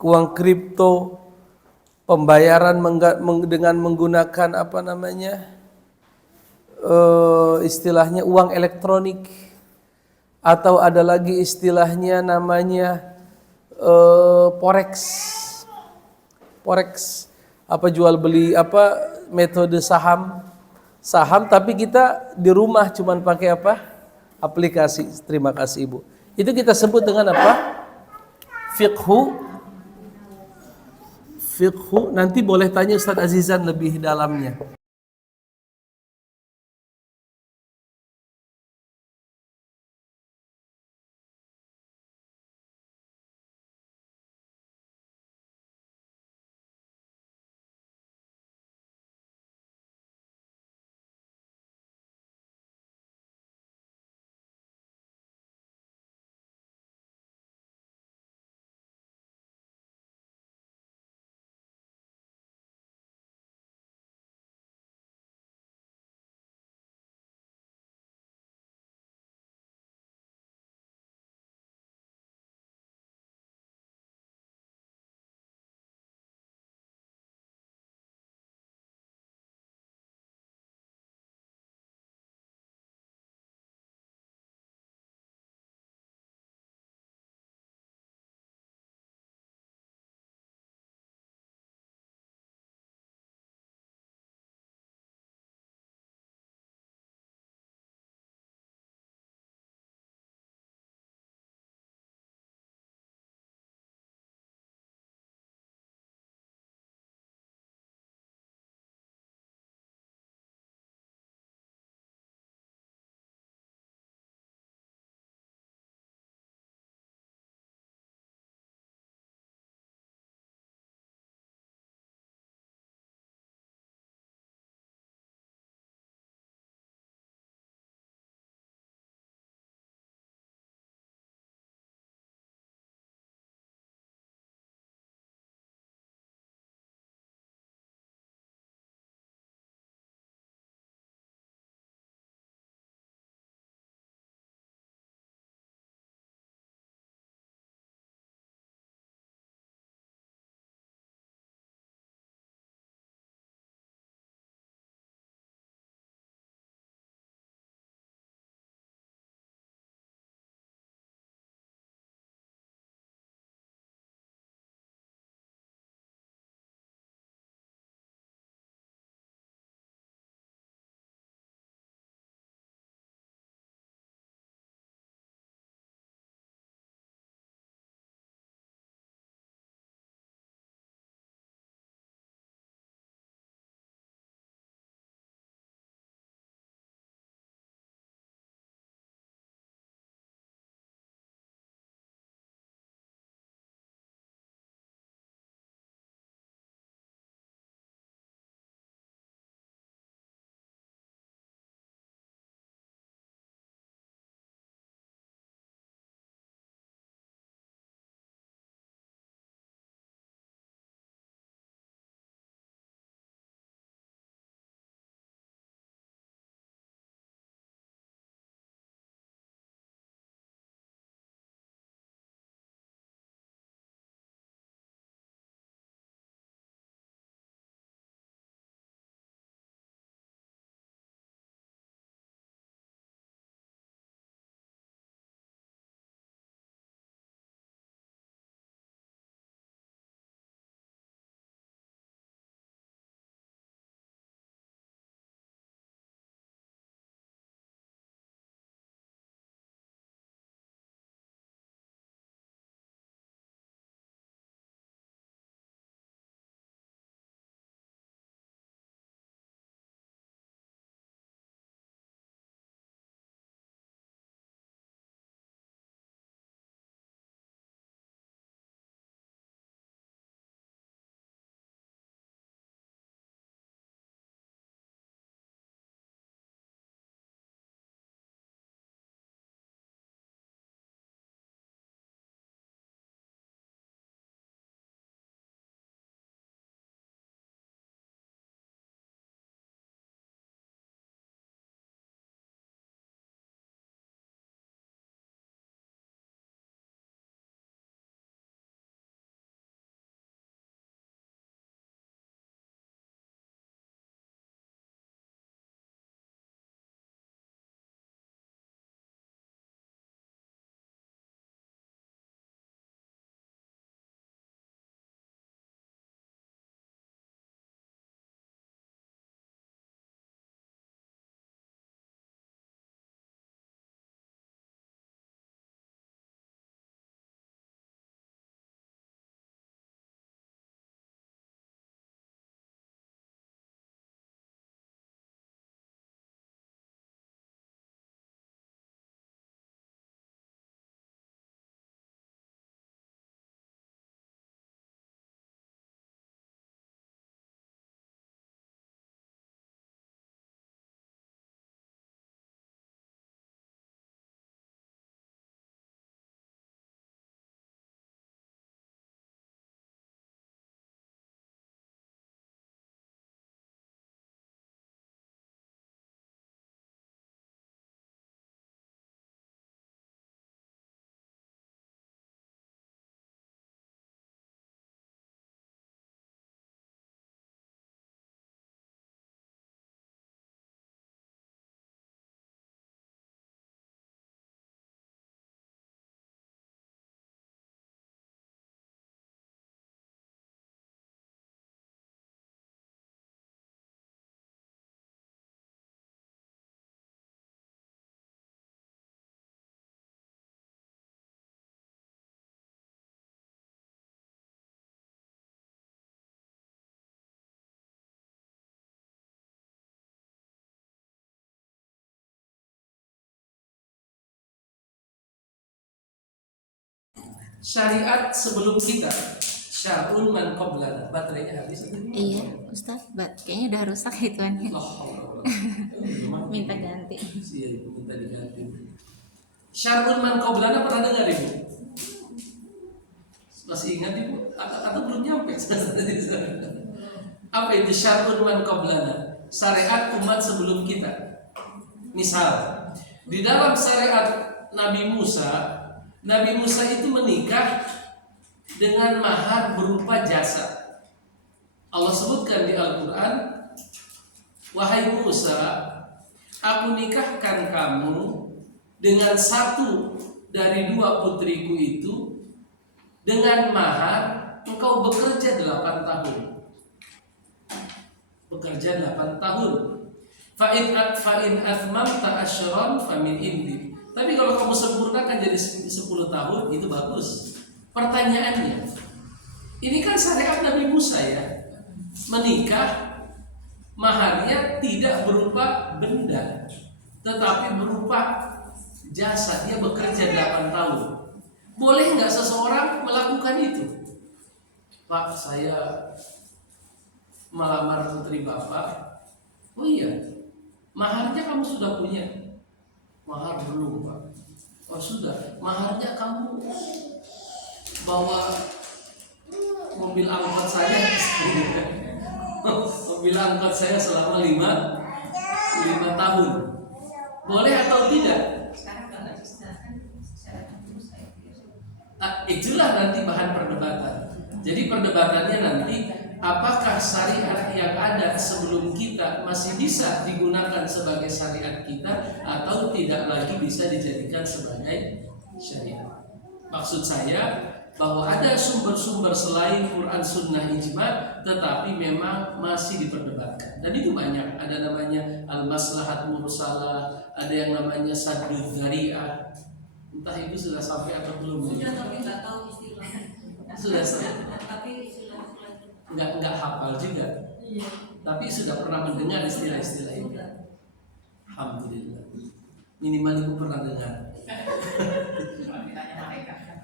uang kripto, pembayaran dengan menggunakan istilahnya uang elektronik, atau ada lagi istilahnya namanya forex. Forex jual beli metode saham tapi kita di rumah cuman pakai aplikasi. Terima kasih Ibu. Itu kita sebut dengan fiqhu. Nanti boleh tanya Ustaz Azizan lebih dalamnya. syariat sebelum kita. Syar'un man qablana. Baterainya habis. Iya, Ustaz, kayaknya udah rusak ituannya. Minta ganti. Iya, minta diganti. Syar'un man qablana pernah dengar Ibu? Masih ingat Ibu? Atau belum nyampe? Apa itu syar'un man qablana? Syariat umat sebelum kita. Misal, di dalam syariat Nabi Musa itu menikah dengan mahar berupa jasa. Allah sebutkan di Al-Quran, wahai Musa, aku nikahkan kamu dengan satu dari dua putriku itu dengan mahar engkau bekerja 8 tahun. Bekerja 8 tahun. Fa'in atmamta asyran famin indi. Tapi kalau kamu sempurnakan jadi 10 tahun itu bagus. Pertanyaannya, ini kan syariat Nabi Musa ya, menikah maharnya tidak berupa benda, tetapi berupa jasa. Dia bekerja 8 tahun. Boleh nggak seseorang melakukan itu? Pak, saya melamar putri Bapak. Oh iya, maharnya kamu sudah punya? Mahar belum Pak. Oh sudah, maharnya kamu bawa mobil angkot saya. Mobil angkot saya selama 5 tahun. Boleh atau tidak? Itulah nanti bahan perdebatan. Jadi perdebatannya nanti, apakah syariat yang ada sebelum kita masih bisa digunakan sebagai syariat kita atau tidak lagi bisa dijadikan sebagai syariat. Maksud saya bahwa ada sumber-sumber selain Quran, Sunnah, Ijma, tetapi memang masih diperdebatkan. Dan itu banyak. Ada namanya al-maslahat mursalah, ada yang namanya saddud dzari'ah. Entah itu sudah sampai atau belum? Sudah, tapi nggak tahu istilahnya. Sudah sampai. Tapi Nggak hafal juga. iya. Tapi sudah pernah mendengar istilah-istilah ini. Alhamdulillah. Minimal itu pernah dengar.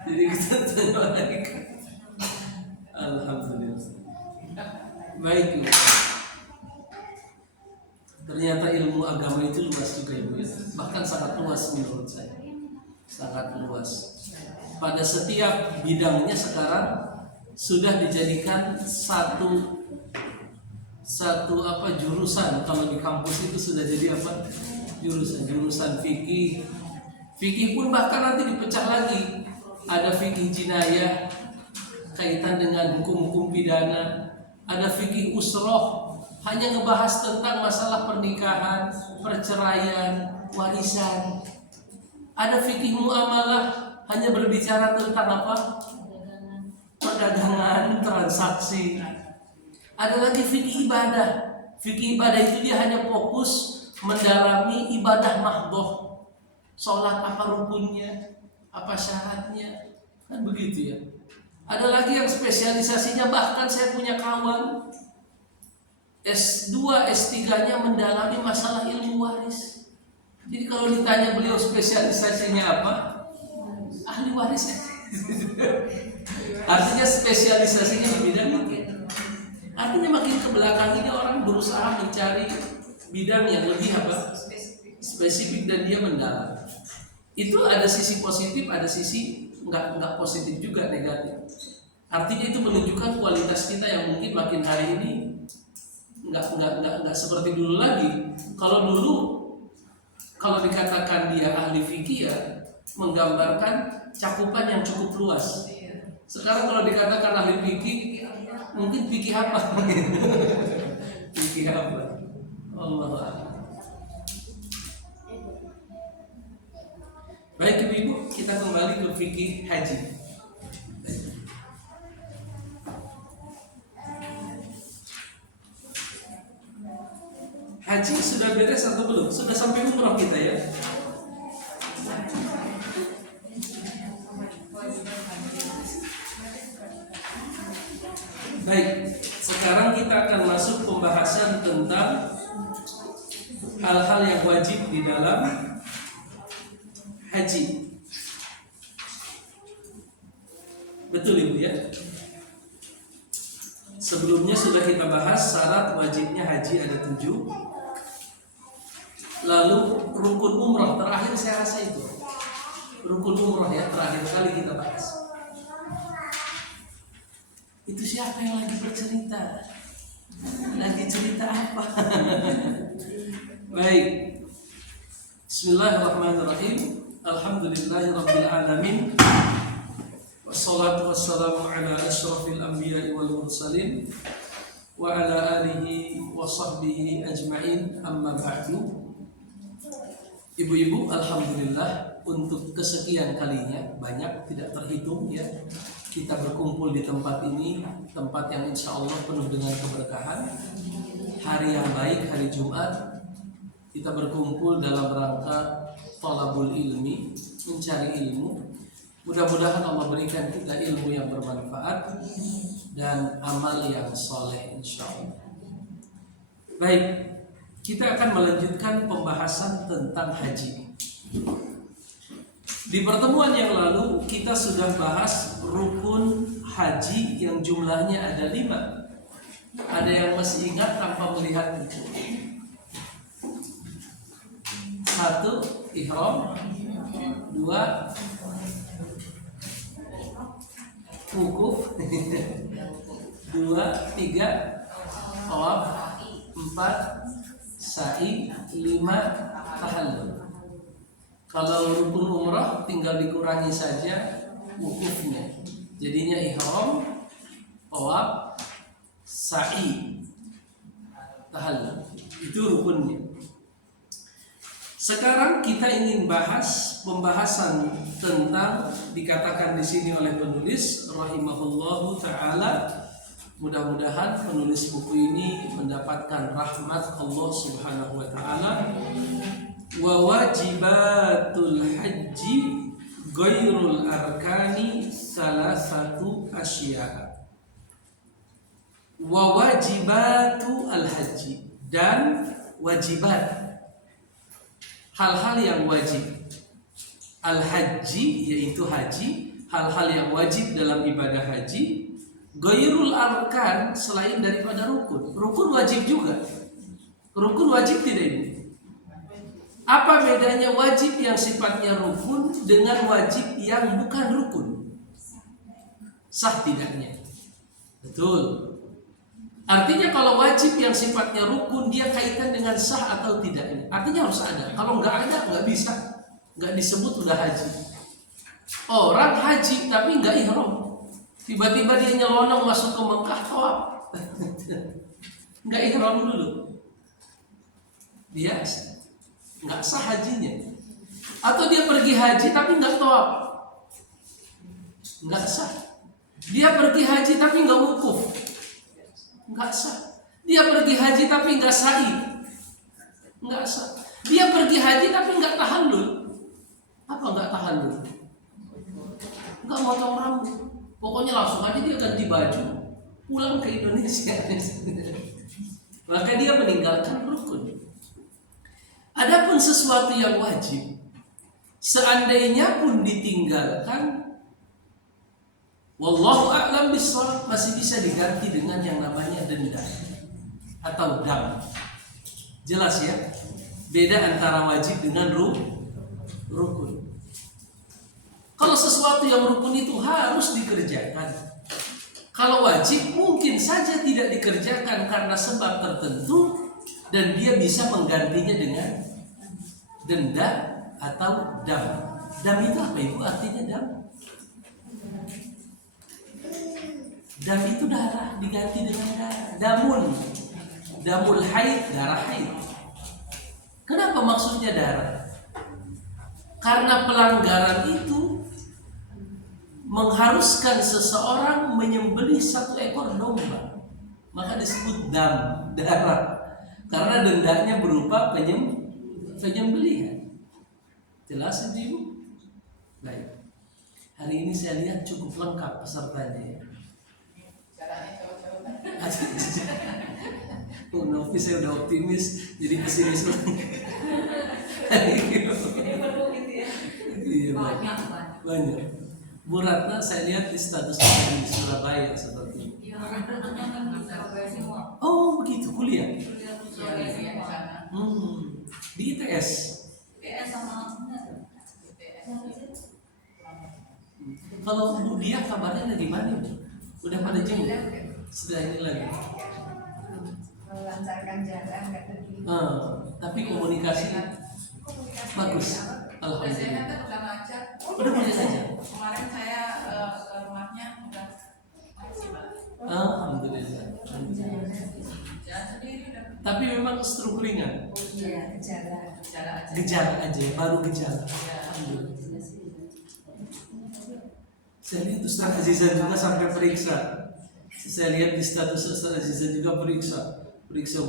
Jadi kita tanya mereka. Alhamdulillah. Baik Ibu. Ternyata ilmu agama itu luas juga Ibu ya. Bahkan sangat luas menurut saya. Sangat luas. Pada setiap bidangnya sekarang sudah dijadikan satu jurusan. Kalau di kampus itu sudah jadi apa? Jurusan fikih. Fikih pun bahkan nanti dipecah lagi. Ada fikih jinayah kaitan dengan hukum-hukum pidana. Ada fikih usroh, hanya ngebahas tentang masalah pernikahan, perceraian, warisan. Ada fikih muamalah, hanya berbicara tentang apa? Perdagangan, transaksi. Ada lagi fikih ibadah. Fikih ibadah itu dia hanya fokus mendalami ibadah mahdoh. Sholat apa rukunnya, apa syaratnya, kan begitu ya. Ada lagi yang spesialisasinya, bahkan saya punya kawan S2, S3-nya mendalami masalah ilmu waris. Jadi kalau ditanya beliau spesialisasinya apa? Ahli waris. Artinya spesialisasinya di bidang itu. Artinya makin ke belakang ini orang berusaha mencari bidang yang lebih apa? Spesifik dan dia mendalam. Itu ada sisi positif, ada sisi nggak positif juga, negatif. Artinya itu menunjukkan kualitas kita yang mungkin makin hari ini nggak seperti dulu lagi. Kalau dulu kalau dikatakan dia ahli fikih ya menggambarkan cakupan yang cukup luas. Sekarang kalau dikatakan ahli fikih, mungkin fikih apa? Fikih apa? Allah. Baik Ibu, kita kembali ke fikih haji. Haji sudah beres atau belum? Sudah sampai umroh kita ya? Baik, sekarang kita akan masuk pembahasan tentang hal-hal yang wajib di dalam haji. Sebelumnya sudah kita bahas syarat wajibnya haji ada 7. Lalu rukun umrah terakhir saya rasa itu. Rukun umrah ya terakhir kali kita bahas. Itu siapa yang lagi bercerita? Lagi cerita apa? Baik. Bismillahirrahmanirrahim. Alhamdulillahirabbil alamin. Wassalatu wassalamu ala asyrafil anbiya'i wal mursalin wa ala alihi wa sahbihi ajma'in, amma ba'du. Ibu-ibu, alhamdulillah untuk kesekian kalinya, banyak tidak terhitung ya, kita berkumpul di tempat ini, tempat yang insya Allah penuh dengan keberkahan. Hari yang baik, hari Jumat, kita berkumpul dalam rangka thalabul ilmi, mencari ilmu. Mudah-mudahan Allah berikan kita ilmu yang bermanfaat dan amal yang soleh insya Allah. Baik, kita akan melanjutkan pembahasan tentang haji. Di pertemuan yang lalu kita sudah bahas rukun haji yang jumlahnya ada 5. Ada yang masih ingat tanpa melihat itu? 1. Ihram. 2. Wukuf. 2, 3 tawaf. 4 sa'i. 5 tahallul. Kalau rukun umrah tinggal dikurangi saja wukufnya. Jadinya ihram, tawaf, sa'i, tahallul. Itu rukunnya. Sekarang kita ingin bahas pembahasan tentang dikatakan di sini oleh penulis rahimahullahu taala, mudah-mudahan penulis buku ini mendapatkan rahmat Allah Subhanahu wa taala. Wa wajibatul haji ghairul arkani salasatu asya. Wa wajibatu al haji, dan wajibat, hal-hal yang wajib. Al-haji yaitu haji, hal-hal yang wajib dalam ibadah haji. Ghairul arkan, selain daripada rukun. Rukun wajib juga. Rukun wajib tidak ini? Apa bedanya wajib yang sifatnya rukun dengan wajib yang bukan rukun? Sah tidaknya? Betul. Artinya kalau wajib yang sifatnya rukun, dia kaitan dengan sah atau tidaknya. Artinya harus ada. Kalau nggak ada, nggak bisa. Nggak disebut udah haji. Orang haji tapi nggak ihram. Tiba-tiba dia nyelonong masuk ke Mekah, tawaf. Nggak ihram dulu. Biasa. Nggak sah hajinya. Atau dia pergi haji tapi nggak tawaf. Nggak sah. Dia pergi haji tapi nggak wukuf. Nggak sah. Dia pergi haji tapi nggak sa'i. Nggak sah. Dia pergi haji tapi nggak tahallul. Apa nggak tahallul? Nggak motong rambut. Pokoknya langsung aja dia ganti baju, pulang ke Indonesia. Maka dia meninggalkan rukun. Adapun sesuatu yang wajib, seandainya pun ditinggalkan, wallahu a'lam bishawab, masih bisa diganti dengan yang namanya denda atau dam. Jelas ya? Beda antara wajib dengan rukun. Kalau sesuatu yang rukun itu harus dikerjakan. Kalau wajib mungkin saja tidak dikerjakan karena sebab tertentu, dan dia bisa menggantinya dengan denda atau dam. Dam itu apa itu artinya dam? Dam itu darah, diganti dengan darah. Damul haid, darah haid. Kenapa maksudnya darah? Karena pelanggaran itu mengharuskan seseorang menyembelih 1 ekor domba, maka disebut dam, darah. Karena dendanya berupa penyembelihan. Jelas itu Ibu? Baik. Hari ini saya lihat cukup lengkap pesertanya ya. Novi saya udah optimis, jadi pesimis lagi. Ini perlu gitu ya. Iya, Banyak. banyak. Bu Ratna saya lihat di status di Surabaya seperti itu. Iya, anaknya kan di Surabaya semua. Oh begitu, kuliah. Kuliah di Surabaya semua. Di ITS. PS sama Kalau Bu Dia kabarnya lagi mana? Udah pada jenguk? Sudah ini lagi. Melancarkan jalan nggak pergi. Tapi komunikasi bagus. Biasanya Alhamdulillah. kan udah ngajar. Udah boleh saja. Kemarin saya ke rumahnya udah masih Pak. Alhamdulillah. Jalan sendiri udah Tapi memang stroke ringan. Iya, gejala. gejala aja. Gejala aja, baru gejala. Ya. Alhamdulillah. Saya lihat Ustaz Azizan juga sampai periksa. Saya lihat di status Ustaz Azizan juga periksa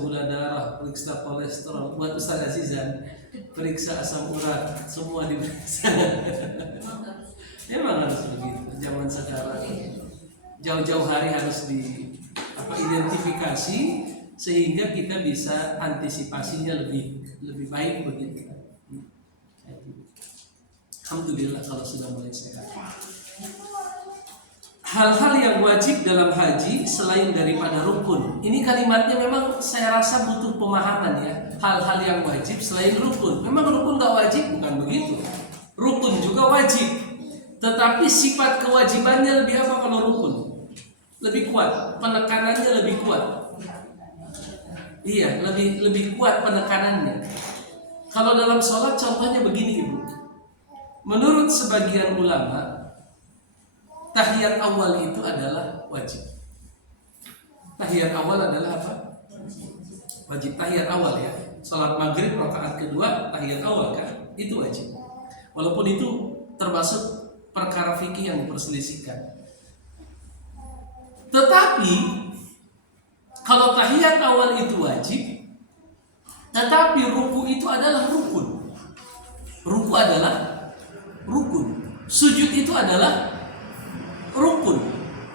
gula darah, periksa kolesterol. Buat Ustaz Azizan, periksa asam urat, semua diperiksa. Memang harus begitu. Zaman sekarang jauh-jauh hari harus identifikasi sehingga kita bisa antisipasinya lebih baik begitu. Alhamdulillah kalau sudah mulai sehat. Hal-hal yang wajib dalam haji selain daripada rukun. Ini kalimatnya memang saya rasa butuh pemahaman ya. Hal-hal yang wajib selain rukun. Memang rukun gak wajib? Bukan begitu. Rukun juga wajib. Tetapi sifat kewajibannya lebih apa kalau rukun? Lebih kuat. Penekanannya lebih kuat. Iya, lebih kuat penekanannya. Kalau dalam sholat contohnya begini Ibu. Menurut sebagian ulama, tahiyat awal itu adalah wajib. Tahiyat awal adalah apa? Wajib. Tahiyat awal ya. Salat maghrib rakaat kedua tahiyat awal kan? Itu wajib. Walaupun itu termasuk perkara fikih yang diperselisihkan. Tetapi kalau tahiyat awal itu wajib, tetapi ruku itu adalah rukun. Ruku adalah rukun. Sujud itu adalah rukun.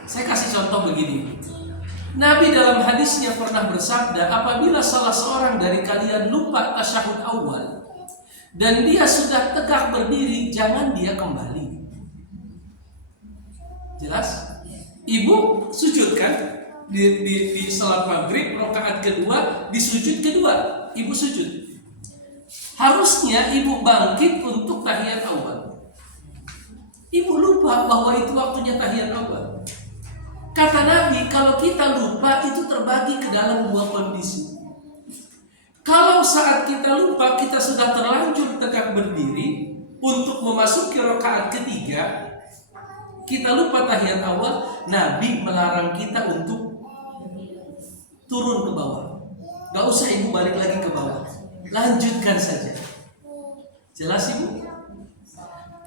Saya kasih contoh begini. Nabi dalam hadisnya pernah bersabda, apabila salah seorang dari kalian lupa tasyahud awal dan dia sudah tegak berdiri, jangan dia kembali. Jelas? Ibu sujud kan di salat maghrib rakaat kedua, di sujud kedua ibu sujud. Harusnya ibu bangkit untuk tahiyat awal. Ibu lupa bahwa itu waktunya tahiyat awal. Kata Nabi, kalau kita lupa itu terbagi ke dalam dua kondisi. Kalau saat kita lupa kita sudah terlanjur tegak berdiri untuk memasuki rakaat ketiga, kita lupa tahiyat awal, Nabi melarang kita untuk turun ke bawah. Gak usah ibu balik lagi ke bawah, lanjutkan saja. Jelas ibu?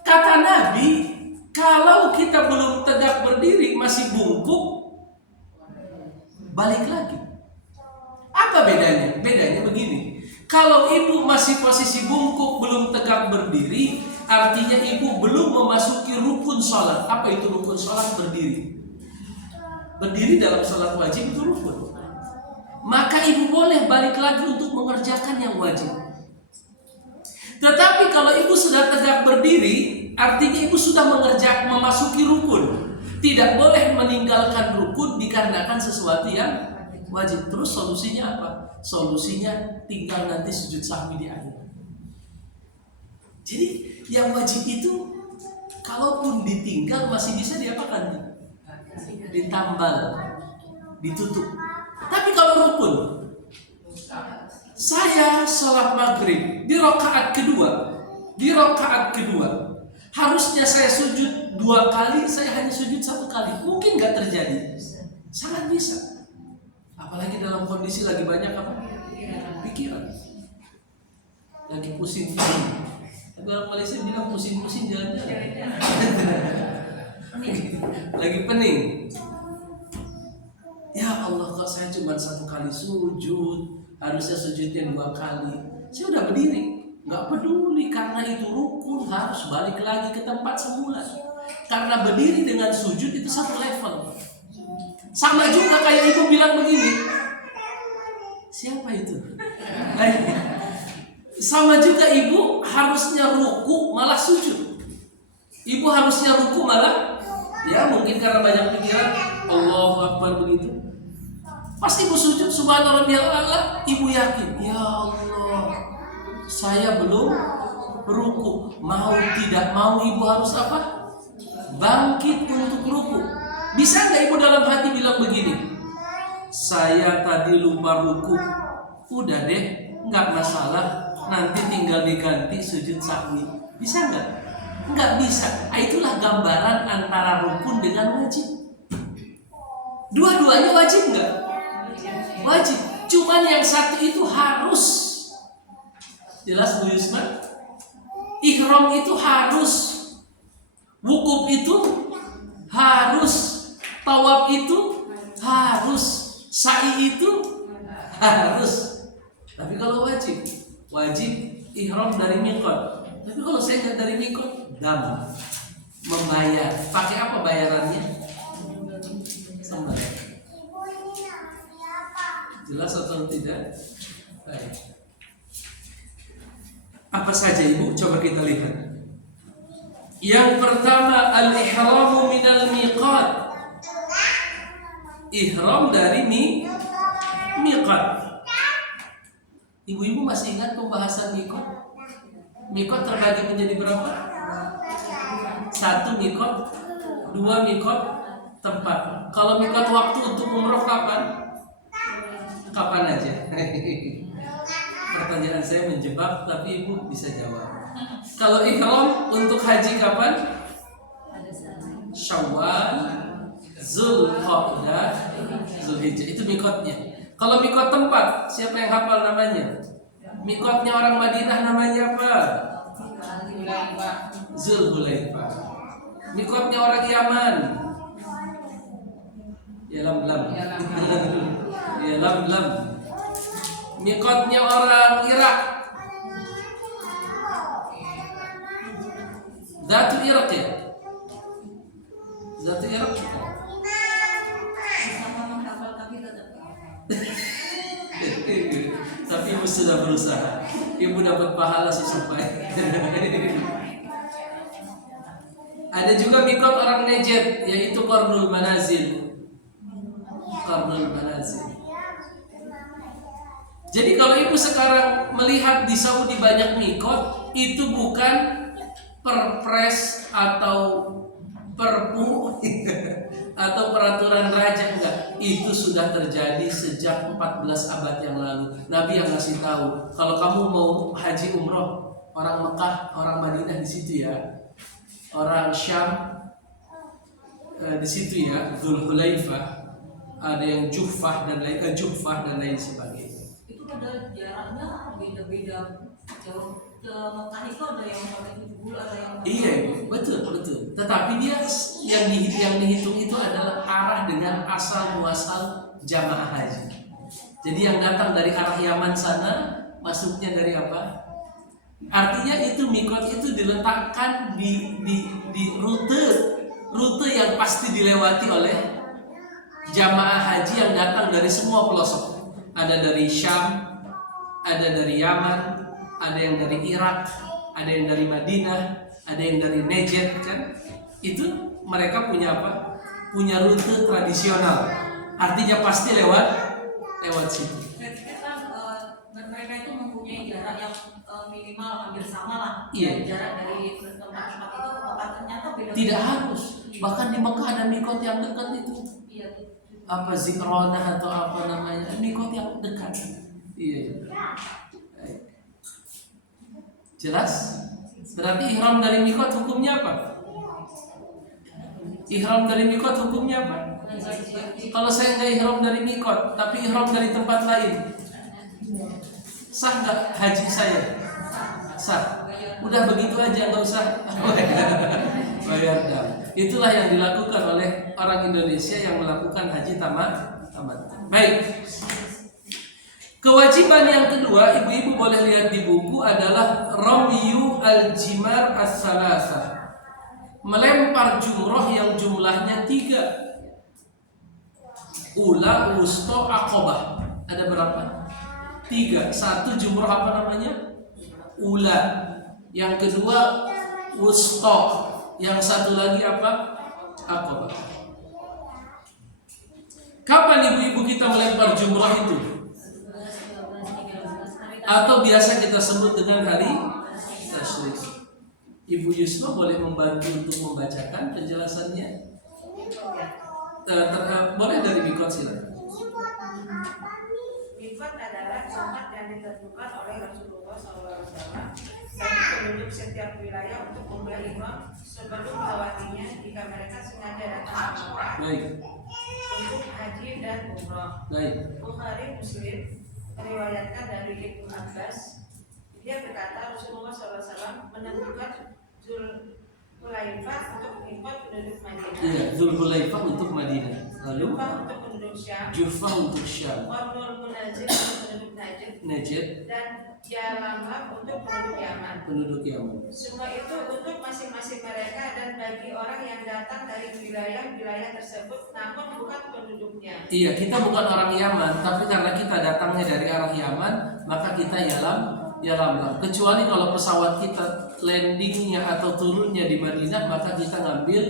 Kata Nabi, kalau kita belum tegak berdiri masih bungkuk, balik lagi. Apa bedanya? Bedanya begini. Kalau ibu masih posisi bungkuk belum tegak berdiri, artinya ibu belum memasuki rukun sholat. Apa itu rukun sholat? Berdiri. Berdiri dalam sholat wajib itu rukun. Maka ibu boleh balik lagi untuk mengerjakan yang wajib. Tetapi kalau ibu sudah tegak berdiri, artinya ibu sudah memasuki rukun. Tidak boleh meninggalkan rukun dikarenakan sesuatu yang wajib. Terus solusinya apa? Solusinya tinggal nanti sujud sahwi di akhir. Jadi yang wajib itu kalaupun ditinggal masih bisa diapakan? Ditambal, ditutup. Tapi kalau rukun, saya sholat maghrib di rakaat kedua, harusnya saya sujud 2 kali, saya hanya sujud 1 kali. Mungkin nggak terjadi, sangat bisa. Apalagi dalam kondisi lagi banyak apa? Pikiran, lagi pusing-pusing. Tapi orang Malaysia bilang pusing-pusing jalan-jalan. Lagi pening. Ya Allah, kok saya cuma 1 kali sujud, harusnya sujudnya 2 kali. Saya udah berdiri, nggak peduli karena itu rukun, harus balik lagi ke tempat semula. Karena berdiri dengan sujud itu satu level. Sama juga kayak ibu bilang begini. Siapa itu? Sama juga ibu harusnya ruku malah sujud. Ibu harusnya ruku malah ya mungkin karena banyak pikiran Allahu Akbar begitu. Pas ibu sujud subhanallah ibu yakin, ya Allah, saya belum ruku. Mau tidak mau ibu harus apa? Bangkit untuk ruku. Bisa nggak ibu dalam hati bilang begini? Saya tadi lupa ruku. Udah deh, nggak masalah. Nanti tinggal diganti sujud sahwi. Bisa nggak? Nggak bisa. Itulah gambaran antara rukun dengan wajib. Dua-duanya wajib nggak? Wajib. Cuman yang satu itu harus. Jelas Bu Yusma? Ihram itu harus. Wukuf itu harus. Tawaf itu harus. Sa'i itu harus. Tapi kalau wajib ihram dari miqat. Tapi kalau saya nggak dari miqat, dam, membayar. Pakai apa bayarannya? Sembayang. Jelas atau tidak? Baik. Apa saja ibu? Coba kita lihat. Yang pertama al-ihramu minal miqat. Ihram dari miqat. Ibu-ibu masih ingat pembahasan miqat? Miqat terbagi menjadi berapa? 1 miqat, 2 miqat tempat. Kalau miqat waktu untuk umroh kapan? Kapan aja? Pertanyaan saya menjebak, tapi ibu bisa jawab. Kalau ihram untuk haji kapan? Syawal, Zulqa'dah, Zulhijjah. Itu miqatnya. Kalau miqat tempat, siapa yang hafal namanya? Miqatnya orang Madinah namanya apa? Zulhulaifah. Miqatnya orang Yaman. Ya lam. Ya lam. Miqatnya orang Irak. Zatu Irak ya? Zatu Irak bukan? Tapi ibu sudah berusaha. Ibu dapat pahala sesuai. Ada juga miqat orang Najd, yaitu Qarnul Manazil. Jadi kalau ibu sekarang melihat di Saudi banyak miqat, itu bukan perpres atau perpu atau peraturan raja, enggak. Itu sudah terjadi sejak 14 abad yang lalu. Nabi yang ngasih tahu, kalau kamu mau haji umroh, orang Mekah, orang Madinah di situ ya, orang Syam di situ ya, Dzulhulaifah, ada yang Juhfah dan lain sebagainya. Itu pada jaraknya beda-beda. Jauh ke Mekah itu ada yang sampai 70, ada yang Iya, betul. Tetapi dia yang dihitung itu adalah arah dengan asal muasal jamaah haji. Jadi yang datang dari arah Yaman sana masuknya dari apa? Artinya itu miqat itu diletakkan di rute yang pasti dilewati oleh jamaah haji yang datang dari semua pelosok. Ada dari Syam, ada dari Yaman, ada yang dari Irak, ada yang dari Madinah, ada yang dari Najd kan? Itu mereka punya apa? Punya rute tradisional. Artinya pasti lewat situ. Mereka itu mempunyai jarak yang minimal hampir sama lah. Iya. Jarak dari tempat-tempat itu ke tempat ternyata beda. Tidak harus. Bahkan di Mekah ada miqat yang dekat itu. Iya. Apa Zikronah atau apa namanya? Miqat yang dekat. Iya. Jelas? Berarti ihram dari miqat hukumnya apa? Ihram dari miqat hukumnya apa? Kalau saya nggak ihram dari miqat, tapi ihram dari tempat lain, sah nggak haji saya? Sah. Udah begitu aja, nggak usah bayar dam. Itulah yang dilakukan oleh orang Indonesia yang melakukan haji tamat. Baik. Kewajiban yang kedua, ibu-ibu boleh lihat di buku, adalah ramyu al-jimar as-salasah. Melempar jumroh yang jumlahnya 3. Ula, wusto, aqobah. Ada berapa? 3. 1 jumroh apa namanya? Ula. Yang kedua wusto. Yang satu lagi apa? Aqabah. Kapan ibu-ibu kita melempar jumrah itu? Atau biasa kita sebut dengan hari tasyrik. Ibu Yusma boleh membantu untuk membacakan penjelasannya. Boleh dari Mikot silakan. Mikot adalah tempat yang ditentukan oleh Rasulullah SAW bagi penduduk setiap wilayah untuk memulai ihram sebelum melewatinya jika mereka sengaja datang ke Mekah Baik. untuk haji dan umrah. Baik. Bukhari Muslim meriwayatkan dari Ibnu Abbas, dia berkata Rasulullah SAW menentukan Zulhulaifah untuk mikot penduduk Madinah. Iya, Zulhulaifah untuk Madinah. Lalu Juhfah untuk penduduk Syam. Juhfah untuk Syam. Qarnul Munazir untuk penduduk Najd dan Yalamlam untuk penduduk Yaman. penduduk Yaman. Semua itu untuk masing-masing mereka dan bagi orang yang datang dari wilayah-wilayah tersebut namun bukan penduduknya. Iya, kita bukan orang Yaman, tapi karena kita datangnya dari arah Yaman, maka kita Yalamlam. Kecuali kalau pesawat kita landingnya atau turunnya di Madinah, maka kita ngambil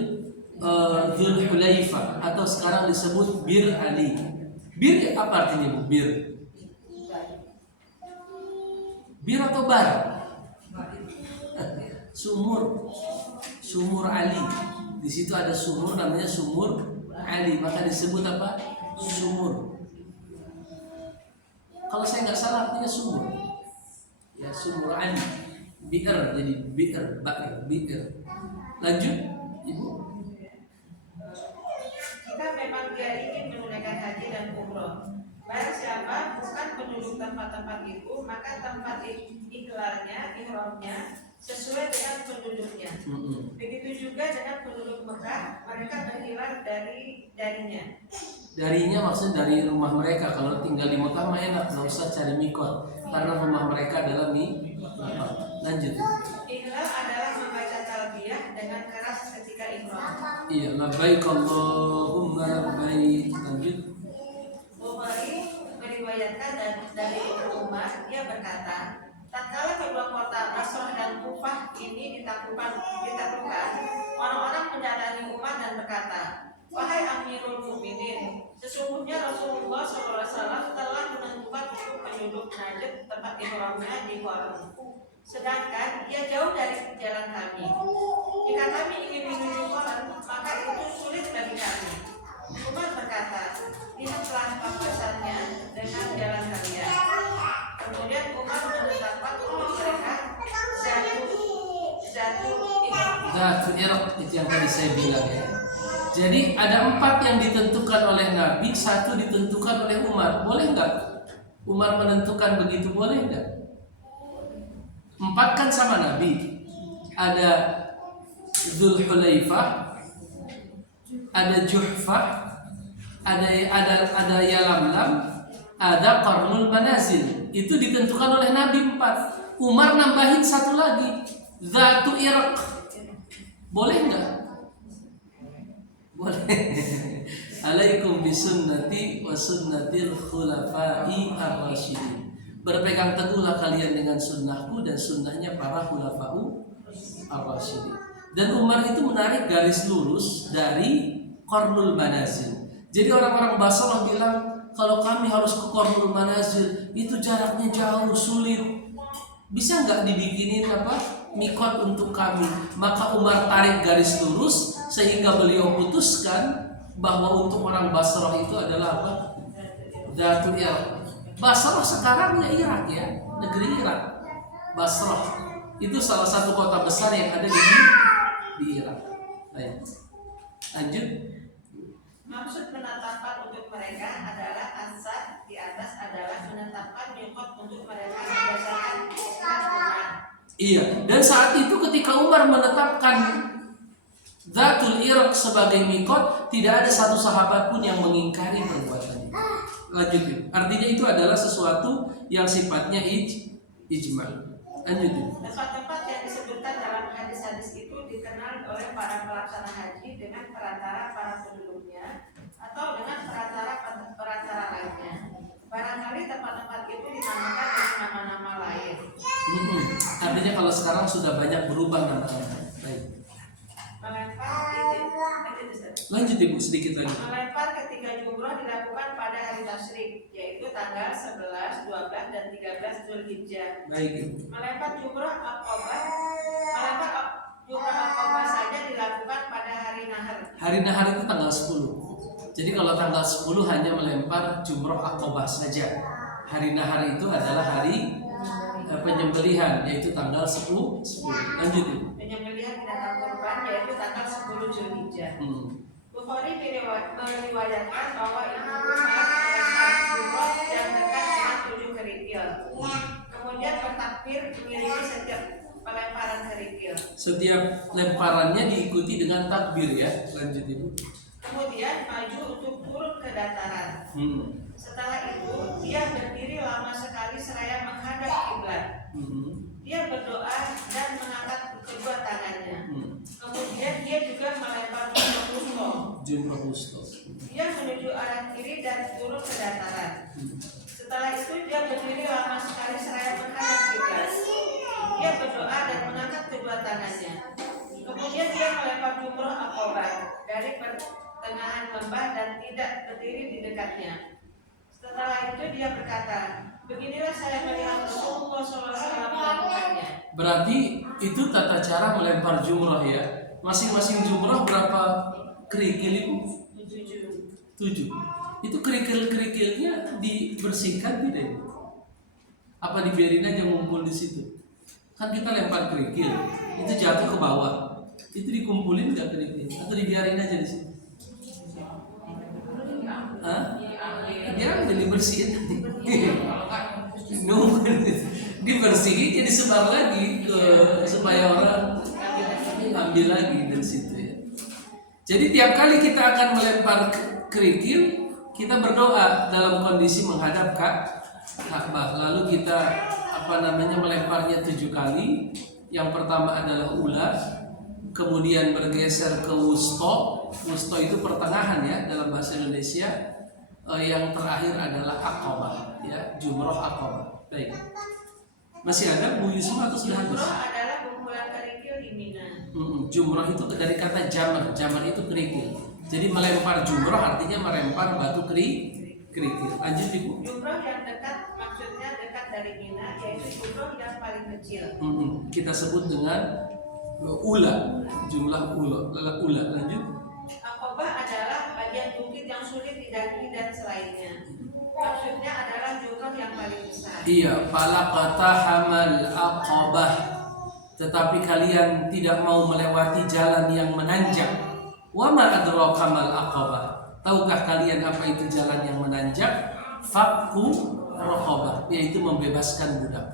Zulhulaifah atau sekarang disebut Bir Ali. Bir apa artinya, Bu? Bir atau bar? Sumur Ali. Di situ ada sumur namanya Sumur Ali, maka disebut apa? Sumur. Kalau saya nggak salah artinya sumur. Ya, Sumur Ali. Bi'r, jadi bi'r. Lanjut, Ibu. Jika memang dia ingin menunaikan haji dan umroh, barang siapa bukan penduduk tempat-tempat itu, maka tempat iklarnya, ihramnya sesuai dengan penduduknya. Begitu juga dengan penduduk Mekah, mereka berhilar darinya. Darinya maksudnya dari rumah mereka. Kalau tinggal di Mekah mah enak, nggak usah cari mikot karena rumah mereka adalah Mekah. Lanjut. Ihram adalah membaca talbiyah dengan keras ketika ihram. Iya, labbaik Allahumma labbaik. Lanjut. Bukhari meriwayatkan dari Ibnu Umar, dia berkata, tatkala kedua kota Basrah dan Kufah ini ditaklukkan, orang-orang mendatangi Umar dan berkata, wahai Amirul Mukminin, sesungguhnya Rasulullah SAW telah menentukan untuk penduduk Najd tempat ihramnya di Qarn, sedangkan ia jauh dari jalan kami. Jika kami ingin menuju Qarn, maka itu sulit bagi kami. Umar berkata, lihatlah pambasannya dengan jalan kalian. Kemudian Umar menetapkan untuk mereka Zatul Iraq itu yang tadi saya bilang ya. Jadi ada 4 yang ditentukan oleh Nabi, 1 ditentukan oleh Umar. Boleh nggak Umar menentukan begitu? Boleh nggak? 4 kan sama Nabi. Ada Zulhulaifah, ada Juhfah, ada Yalamlam, ada Qarnul Manazil. Itu ditentukan oleh Nabi 4. Umar nambahin 1 lagi, Zatul Iraq. Boleh nggak? Boleh. Alaikum bisunnati wa sunnatil khulafai ar-rasyidin. Berpegang teguhlah kalian dengan sunnahku dan sunnahnya para khulafa'u ar-rasyidin. Dan Umar itu menarik garis lurus dari Qarnul Manazil. Jadi orang-orang Basrah bilang, kalau kami harus ke Qarnul Manazil, itu jaraknya jauh, sulit. Bisa nggak dibikinin mikot untuk kami? Maka Umar tarik garis lurus sehingga beliau putuskan bahwa untuk orang Basrah itu adalah apa? Zatul Iraq. Basrah sekarang ya Irak ya, negeri Irak. Basrah itu salah satu kota besar yang ada di Irak. Baik. Lanjut. Maksud penetapan untuk mereka adalah asal di atas adalah menetapkan mikot untuk mereka berdasarkan istilah Umar. Iya, dan saat itu ketika Umar menetapkan Zatul Iraq sebagai mikot, tidak ada satu sahabat pun yang mengingkari perbuatan itu. Lanjut. Artinya itu adalah sesuatu yang sifatnya ijma'. Lanjut. Tempat-tempat yang disebutkan dalam hadis-hadis itu dikenal oleh para pelaksana haji dengan perantara para penduduknya atau dengan perantara lainnya. Barangkali tempat-tempat itu dinamakan dengan nama-nama lain. Artinya kalau sekarang sudah banyak berubah nama-nama. Baik. Lanjut Ibu sedikit lagi. Melempar ketika jumroh dilakukan pada hari tasyrik, yaitu tanggal 11, 12, dan 13 Zulhijjah. Baik Ibu. Melempar jumroh Aqabah saja dilakukan pada hari nahar. Hari nahar itu tanggal 10. Jadi kalau tanggal 10 hanya melempar jumroh Aqabah saja. Hari nahar itu adalah hari penyembelihan, yaitu tanggal 10. Lanjut Ibu. Penyembelihan binatang kurban yaitu tanggal 10 Zulhijjah. Bukhari meriwayatkan bahwa Ibnu Umar melempar jumroh yang dekat dengan 7 kerikil. Kemudian bertakbir mengiringi setiap pelemparan kerikil. Setiap lemparannya diikuti dengan takbir ya. Lanjut Ibu. Kemudian maju untuk turun ke dataran. Setelah itu dia berdiri lama sekali seraya menghadap kiblat. Dia berdoa dan mengangkat kedua tangannya. Kemudian dia juga melempar jumroh wusta. Dia menuju arah kiri dan turun ke dataran. Setelah itu dia berdiri lama sekali seraya menghadap kiblat. Dia berdoa dan mengangkat kedua tangannya. Kemudian dia melempar jumroh Aqabah dari pertengahan lembah dan tidak berdiri di dekatnya. Setelah itu dia berkata, beginilah saya melihat Rasulullah SAW melakukannya. Berarti itu tata cara melempar jumroh ya. Masing-masing jumroh berapa kerikil Ibu? 7. Itu kerikil-kerikilnya dibersihkan tidak Ibu? Apa dibiarin aja ngumpul di situ? Kan kita lempar kerikil, itu jatuh ke bawah. Itu dikumpulin nggak kerikil? Atau dibiarin aja di situ? Hah? Biar udah dibersihin nanti. Dibersihin jadi sebar lagi supaya orang ambil lagi dari situ ya. Jadi tiap kali kita akan melempar kerikil, kita berdoa dalam kondisi menghadap Ka'bah. Lalu kita melemparnya 7 kali. Yang pertama adalah ula, kemudian bergeser ke wusto. Wusto itu pertengahan ya dalam bahasa Indonesia. Yang terakhir adalah Aqabah ya, jumroh Aqabah. Baik. Masih ada Bu Yusma atau sudah habis? Jumroh adalah kumpulan kerikil di Mina. Jumroh itu dari kata jamar. Jamar itu kerikil. Jadi melempar jumroh artinya melempar batu kerikil. Lanjut Ibu. Jumroh yang dekat maksudnya dekat dari Mina, yaitu jumroh yang paling kecil. Kita sebut dengan ula, jumlah ula. Lanjut. Aqabah adalah bagian bukit yang sulit didaki dan selainnya. Maksudnya adalah jumroh yang paling besar. Iya, falaqatahamal aqabah. Tetapi kalian tidak mau melewati jalan yang menanjak. Wa ma adraka mal aqabah. Tahukah kalian apa itu jalan yang menanjak? Fakku raqabah, yaitu membebaskan budak.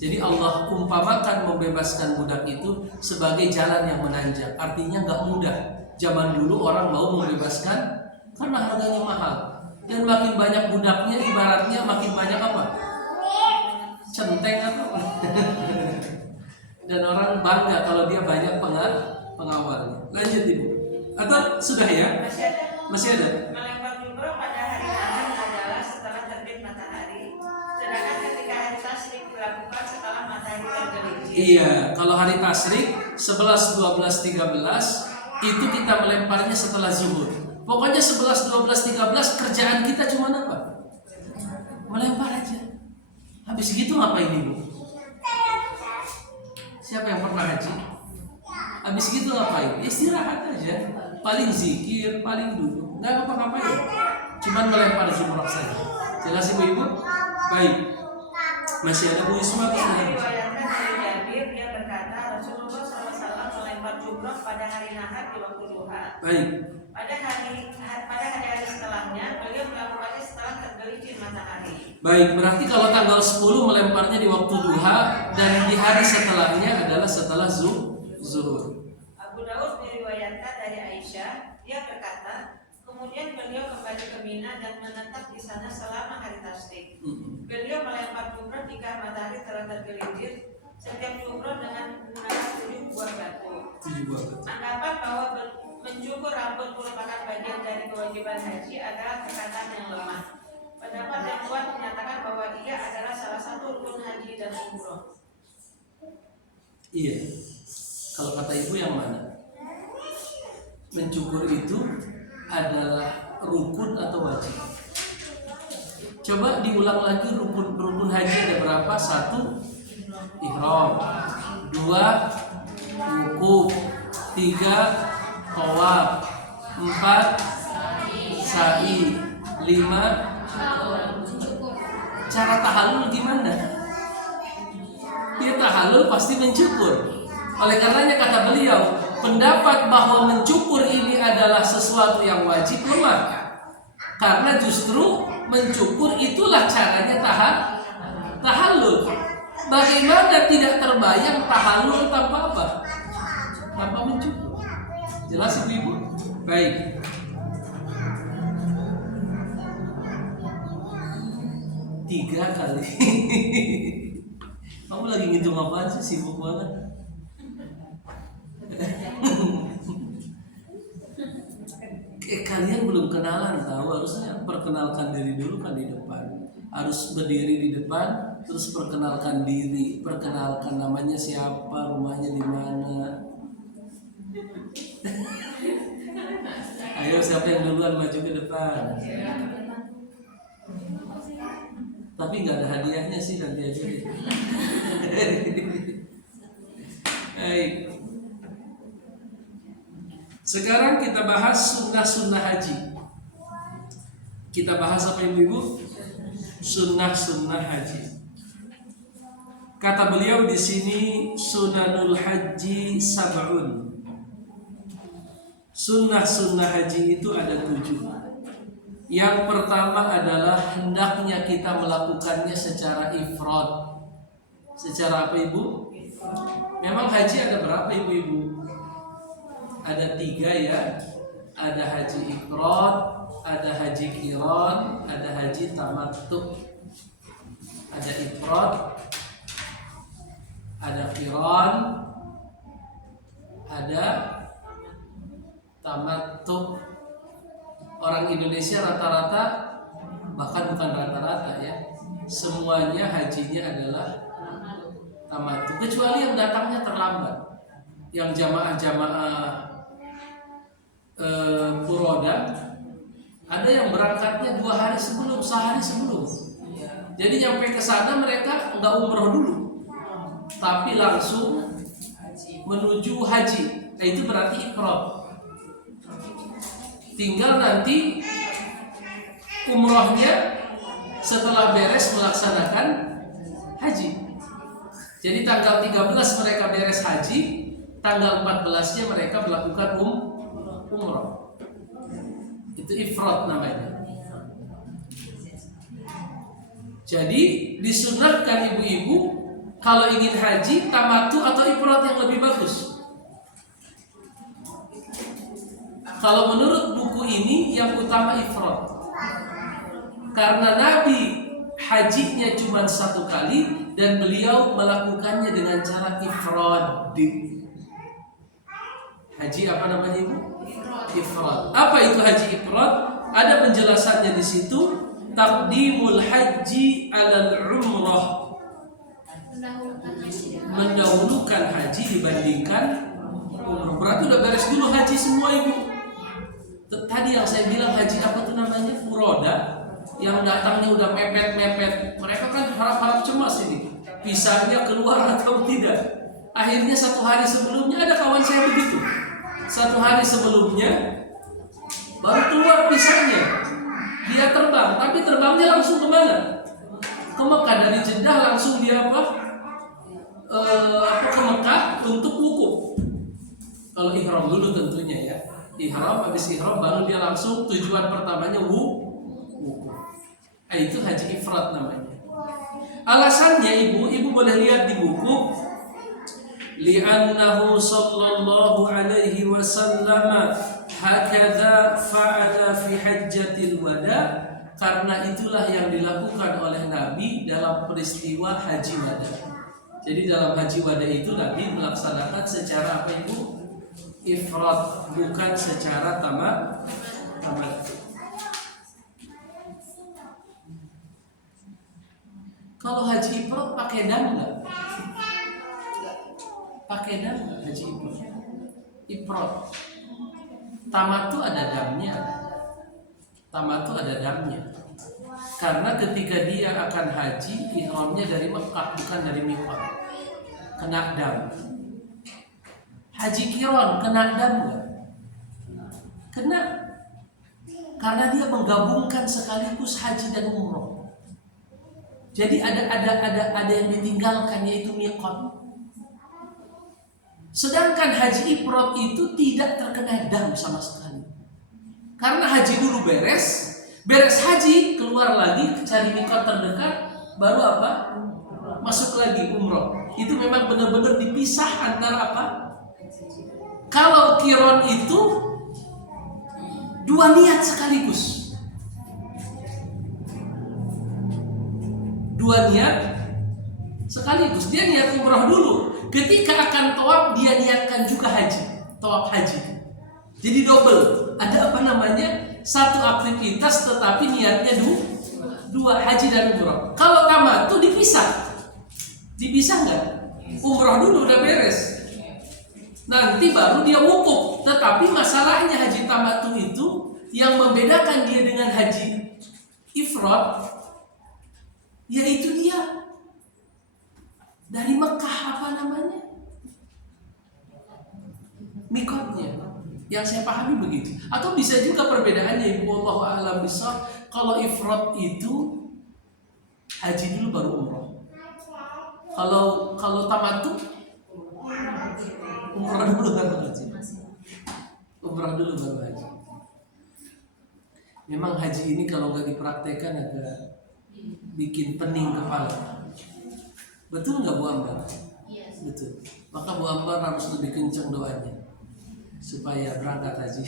Jadi Allah umpamakan membebaskan budak itu sebagai jalan yang menanjak. Artinya nggak mudah. Zaman dulu orang mau membebaskan karena harganya mahal. Dan makin banyak budaknya, ibaratnya makin banyak apa? Centeng atau dan orang bangga kalau dia banyak pengawalnya. Lanjut Ibu. Atau sudah ya? Masih ada. Melempar jumroh pada hari nahar adalah setelah terbit matahari. Sedangkan ketika hari tasyrik dilakukan setelah matahari tergelincir. Iya, kalau hari tasyrik 11, 12, 13 itu kita melemparnya setelah zuhur. Pokoknya 11, 12, 13 kerjaan kita cuma apa? Melempar aja. Habis gitu ngapain Ibu? Siapa yang pernah haji? Habis gitu ngapain? Istirahat aja. Paling zikir, paling duduk. Nggak ngapa-ngapain. Cuman melempar jumroh saja. Jelas Ibu-Ibu? Baik. Masih ada Bu Isma atau sudah? Diriwayatkan dari Jabir, dia berkata Rasulullah SAW melempar jumroh pada hari nahar di waktu duha. Baik. Pada hari-hari setelahnya beliau melakukannya setelah tergelincir matahari. Baik, berarti kalau tanggal 10 melemparnya di waktu duha dan di hari setelahnya adalah setelah zuhur. Abu Daud diriwayatkan dari Aisyah, dia berkata, kemudian beliau kembali ke Mina dan menetap di sana selama hari tasyrik. Beliau melempar jumroh jika matahari telah tergelincir, setiap jumroh dengan menggunakan 7 buah batu. 7 buah batu. Anggapan bahwa mencukur rambut merupakan bagian dari kewajiban haji adalah perkataan yang lemah. Pendapat yang kuat menyatakan bahwa ia adalah salah satu rukun haji dan umroh. Iya. Kalau kata Ibu yang mana? Mencukur itu adalah rukun atau wajib? Coba diulang lagi, rukun haji ada berapa? 1, ihram. 2, wukuf. 3, tawaf. 4, sa'i. 5, cara tahallul gimana? Dia tahallul pasti mencukur. Oleh karenanya kata beliau, pendapat bahwa mencukur ini adalah sesuatu yang wajib lemah. Karena justru mencukur itulah caranya tahallul. Bagaimana tidak terbayang tahallul tanpa apa? Tanpa mencukur. Jelas ibu-ibu? Baik. Tiga kali. Kamu lagi ngitung apaan sih, sibuk banget? Kalian belum kenalan tahu, harusnya perkenalkan diri dulu kan di depan. Harus berdiri di depan, terus perkenalkan diri, perkenalkan namanya siapa, rumahnya di mana. Ayo siapa yang duluan maju ke depan. Tapi nggak ada hadiahnya sih, nanti aja deh. Baik. Sekarang kita bahas sunnah-sunnah haji. Kita bahas apa ibu-ibu? Sunnah-sunnah haji. Kata beliau di sini, sunanul haji sab'un. Sunnah-sunnah haji itu ada 7. Yang pertama adalah hendaknya kita melakukannya secara ifrad. Secara apa ibu? Memang haji ada berapa ibu-ibu? Ada 3 ya. Ada haji ifrad, ada haji qiran, ada haji tamattu. Ada ifrad, ada qiran, ada tamattu. Orang Indonesia rata-rata, bahkan bukan rata-rata ya, semuanya hajinya adalah tamattu, kecuali yang datangnya terlambat. Yang jamaah-jamaah furoda, ada yang berangkatnya 2 hari sebelum, sehari sebelum. Jadi nyampe ke sana mereka nggak umroh dulu, tapi langsung menuju haji. Nah, itu berarti ifrad. Tinggal nanti umrohnya setelah beres melaksanakan haji. Jadi tanggal 13 mereka beres haji, tanggal 14-nya mereka melakukan umroh. Itu ifrad namanya. Jadi disunahkan ibu-ibu kalau ingin haji tamattu atau ifrad yang lebih bagus. Kalau menurut buku ini yang utama ifrad. Karena Nabi hajinya cuma 1 kali dan beliau melakukannya dengan cara ifrad. Haji apa namanya ibu? Ifrad. Apa itu haji ifrad? Ada penjelasannya di situ. Taqdimul haji alal umrah. Mendahulukan haji dibandingkan umrah. Berarti udah beres dulu haji semua ibu. Tadi yang saya bilang haji apa tuh namanya? Furoda. Yang datangnya udah mepet-mepet. Mereka kan harap-harap cemas ini, pisahnya keluar atau tidak. Akhirnya 1 hari sebelumnya, ada kawan saya begitu, 1 hari sebelumnya baru keluar pisahnya. Dia terbang, tapi terbangnya langsung kemana? Ke Mekah. Dari Jeddah langsung dia ke Mekah untuk wukuf. Kalau ihram dulu tentunya ya. Ihram, habis ihram baru dia langsung tujuan pertamanya wukuf. Itu haji ifrad namanya. Alasannya ibu boleh lihat di buku. Li'annahu sallallahu alaihi wasallam hakadha fa'ala fi hajjatil wada. Karena itulah yang dilakukan oleh Nabi dalam peristiwa haji wada. Jadi dalam haji wada itu Nabi melaksanakan secara apa ibu? Ifrad, bukan secara tamat. Kalau haji ifrad pakai dam nggak? Pakai dam nggak haji ifrad? Ifrad. Tamat tuh ada damnya. tamattu ada damnya. Karena ketika dia akan haji, ihramnya dari Mekah bukan dari miqat. Kena dam. Haji qiran kena dam enggak? Kena. Karena dia menggabungkan sekaligus haji dan umroh. Jadi ada yang ditinggalkan, yaitu miqat. Sedangkan haji ifrad itu tidak terkena dam sama sekali. Karena haji dulu beres haji, keluar lagi cari miqat terdekat, baru apa? Masuk lagi umroh. Itu memang benar-benar dipisah antara apa? Kalau qiran itu dua niat sekaligus. Dua niat sekaligus. Dia niat umroh dulu. Ketika akan tawaf dia niatkan juga haji, tawaf haji. Jadi double. Ada apa namanya? Satu aktivitas tetapi niatnya dua, haji dan umroh. Kalau tamattu dipisah. Dipisah enggak? Umroh dulu udah beres. Nanti baru dia wukuf. Tetapi masalahnya haji tamattu itu yang membedakan dia dengan haji ifrad, yaitu dia dari Mekah apa namanya? Miqatnya. Yang saya pahami begitu. Atau bisa juga perbedaannya, Ibu, wallahu a'lam bishawab. Kalau ifrad itu haji dulu baru umroh. Kalau tamattu umrah dulu baru haji. Umrah dulu baru haji. Memang haji ini kalau nggak dipraktekkan agak bikin pening kepala. Betul nggak Bu Ambar? Betul. Maka Bu Ambar harus lebih kencang doanya supaya berangkat haji.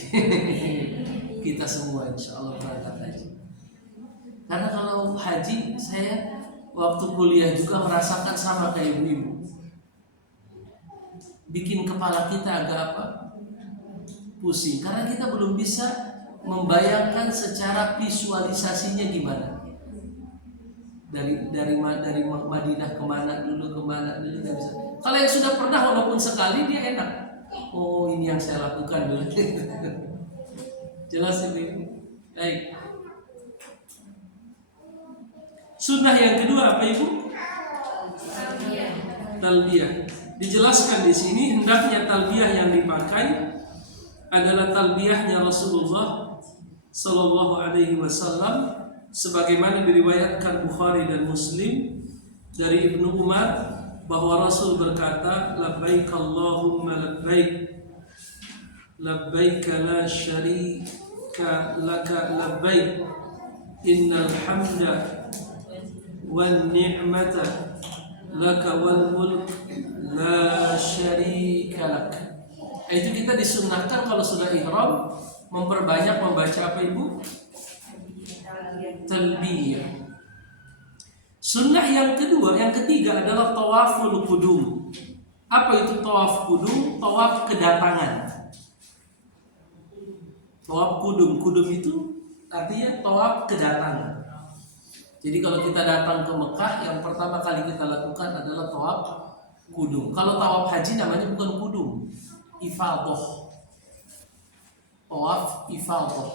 Kita semua insya Allah berangkat haji. Karena kalau haji, saya waktu kuliah juga merasakan sama kayak ibu-ibu. Bikin kepala kita agak apa? Pusing. Karena kita belum bisa membayangkan secara visualisasinya gimana. Dari Madinah kemana dulu nggak bisa. Kalau yang sudah pernah walaupun sekali dia enak. Oh, ini yang saya lakukan dulu. Jelas ini. Baik. Sunnah yang kedua apa Ibu? Talbiyah. Dijelaskan di sini hendaknya talbiyah yang dipakai adalah talbiyahnya Rasulullah Sallallahu Alaihi Wasallam, sebagaimana diriwayatkan Bukhari dan Muslim dari Ibnu Umar bahwa Rasul berkata, labbaik Allahumma labbaik, labbaik la syarika laka labbaik, innal hamda wan ni'mata laka wal mulk la syarika lak. Itu kita disunnahkan kalau sudah ihram memperbanyak membaca apa Ibu? Talbiyah. Sunnah yang ketiga adalah tawaful qudum. Apa itu tawaf qudum? Tawaf kedatangan. Tawaf qudum itu artinya tawaf kedatangan. Jadi kalau kita datang ke Mekah, yang pertama kali kita lakukan adalah tawaf qudum. Kalau tawaf haji namanya bukan qudum, ifadah. Tawaf ifadah.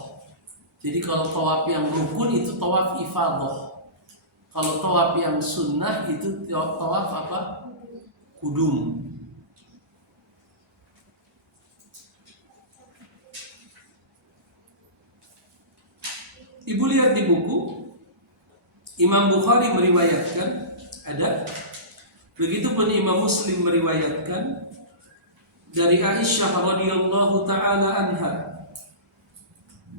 Jadi kalau tawaf yang rukun itu tawaf ifadah. Kalau tawaf yang sunnah itu tawaf apa? Qudum. Ibu lihat di buku, Imam Bukhari meriwayatkan ada, begitupun Imam Muslim meriwayatkan dari Aisyah radhiyallahu taala anha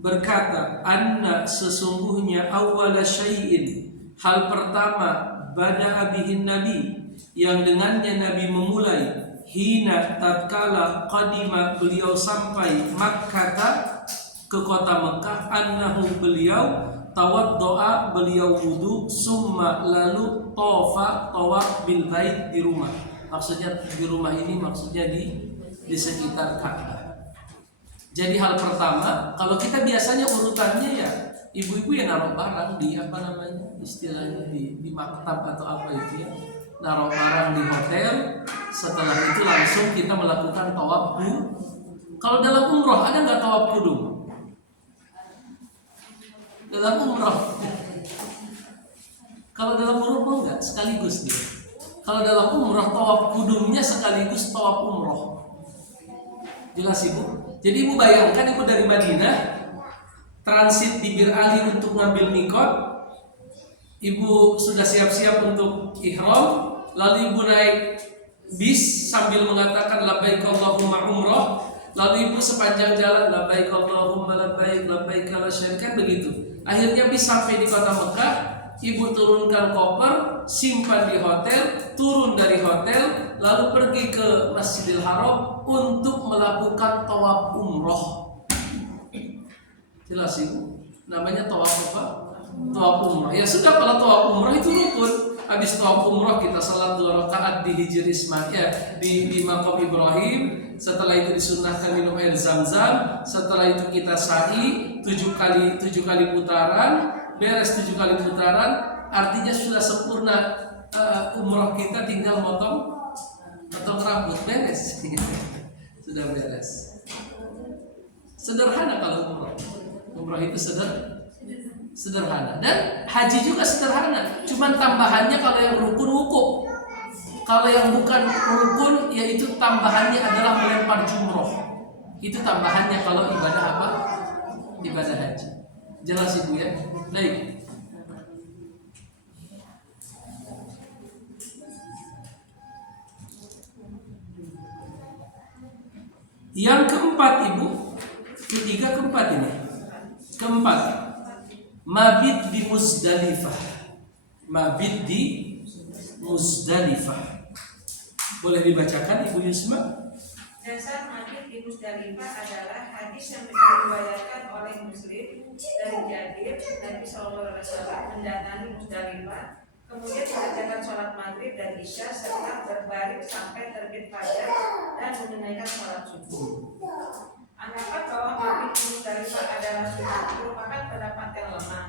berkata, anna sesungguhnya awwala syai'in, hal pertama, bada'a bihin nabi, yang dengannya Nabi memulai, hina tatkala qadima, beliau sampai Makkah, ke kota Mekah, annahu beliau tawaddoa, beliau wudu, summa lalu tawaf bil bait, di rumah. Maksudnya di rumah ini maksudnya di sekitar Ka'bah. Jadi hal pertama, kalau kita biasanya urutannya ya ibu-ibu yang naruh barang di apa namanya istilahnya di maktab atau apa itu ya, naruh barang di hotel. Setelah itu langsung kita melakukan tawaf qudum. Kalau dalam umroh ada nggak tawaf qudum? dalam umroh. Kalau dalam umroh mau nggak sekaligus dia. Kalau dalam umroh tawaf kudumnya sekaligus tawaf umroh. Jelas ibu? Jadi ibu bayangkan ibu dari Madinah transit di Bir Ali untuk ngambil mikot. Ibu sudah siap-siap untuk ihram, lalu ibu naik bis sambil mengatakan labbaik Allahumma umroh. Lalu ibu sepanjang jalan labbaik Allahumma labbaik labbaik la syarika begitu. Akhirnya bis sampai di kota Mekah, ibu turunkan koper, simpan di hotel, turun dari hotel, lalu pergi ke Masjidil Haram untuk melakukan tawaf umroh. Jelas ibu? Namanya tawaf apa? Tawaf umroh. Ya sudah, kalau tawaf umroh itu rukun. Habis tawaf umroh kita salat 2 rakaat di Hijr Ismail, di Maqam Ibrahim. Setelah itu disunnahkan minum air Zam-Zam. Setelah itu kita sa'i 7 kali putaran. Beres 7 kali putaran, artinya sudah sempurna umroh kita, tinggal motong rambut, beres. Sudah beres. Sederhana kalau umroh itu sederhana, dan haji juga sederhana. Cuman tambahannya kalau yang rukun wukuf, kalau yang bukan rukun yaitu tambahannya adalah melempar jumroh. Itu tambahannya kalau ibadah apa? Ibadah haji. Jelas ibu ya? Baik. Yang keempat ibu, ketiga keempat ini. Keempat, mabit di Muzdalifah. Mabit di Muzdalifah. Boleh dibacakan Ibu Yusma? Dasar mabit di Muzdalifah adalah hadis yang diriwayatkan oleh Muslim dari Jabir. Nabi SAW mendatangi Muzdalifah, kemudian mengerjakan sholat maghrib dan isya serta berbaring sampai terbit fajar dan menunaikan sholat subuh. Anggapan bahwa mabit di Muzdalifah adalah sunnah merupakan pendapat yang lemah.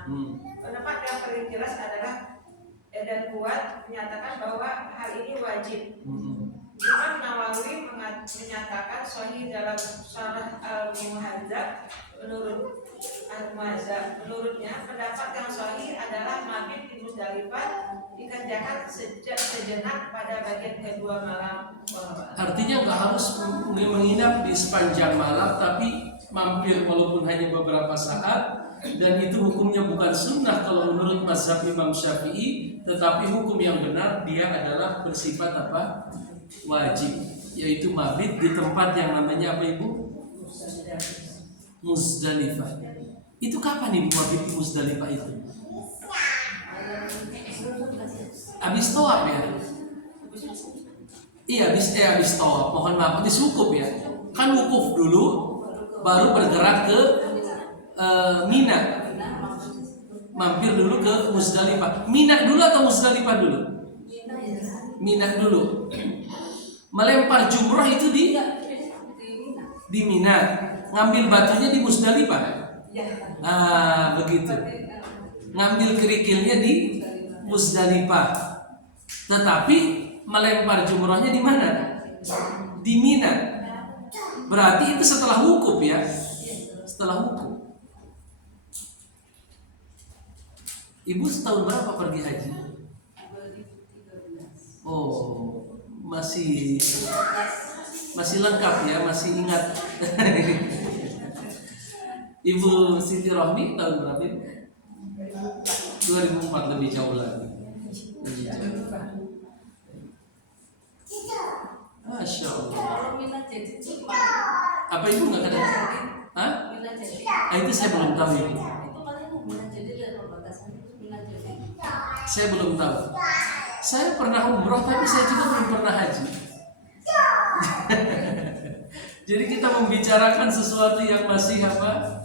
Pendapat yang paling jelas adalah dan kuat menyatakan bahwa hal ini wajib. Imam Nawawi menyatakan sahih dalam Syarah Al-Muhadzab. Menurutnya pendapat yang sahih adalah mabit di Muzdalifah dikerjakan sejenak pada bagian kedua malam. Artinya nggak harus menginap di sepanjang malam, tapi mampir walaupun hanya beberapa saat. Dan itu hukumnya bukan sunnah kalau menurut mazhab Imam Syafi'i, tetapi hukum yang benar dia adalah bersifat apa? Wajib, yaitu mabit di tempat yang namanya apa ibu? Muzdalifah. Itu kapan ibu mabit di Muzdalifah itu? Habis tawaf ya? Iya, habis tawaf. Mohon maaf, habis wukuf ya. Kan wukuf dulu, baru bergerak ke Mina. Mampir dulu ke Muzdalifah. Mina dulu atau Muzdalifah dulu? Mina dulu. Melempar jumrah itu di Mina. Ngambil batunya di Muzdalifah. Begitu. Ngambil kerikilnya di Muzdalifah. Tetapi melempar jumrahnya di mana? Di Mina. Berarti itu setelah wukuf ya. Setelah wukuf. Ibu setahun berapa pergi haji? Oh, masih lengkap ya, masih ingat. Ibu Siti Rohmi tahun berapa? 2004, lebih jauh lagi. Masya Allah. Apa ibu nggak ada? Hah? Itu saya belum tahu ibu. Saya belum tahu. Saya pernah umroh tapi saya juga belum pernah haji. Jadi kita membicarakan sesuatu yang masih apa?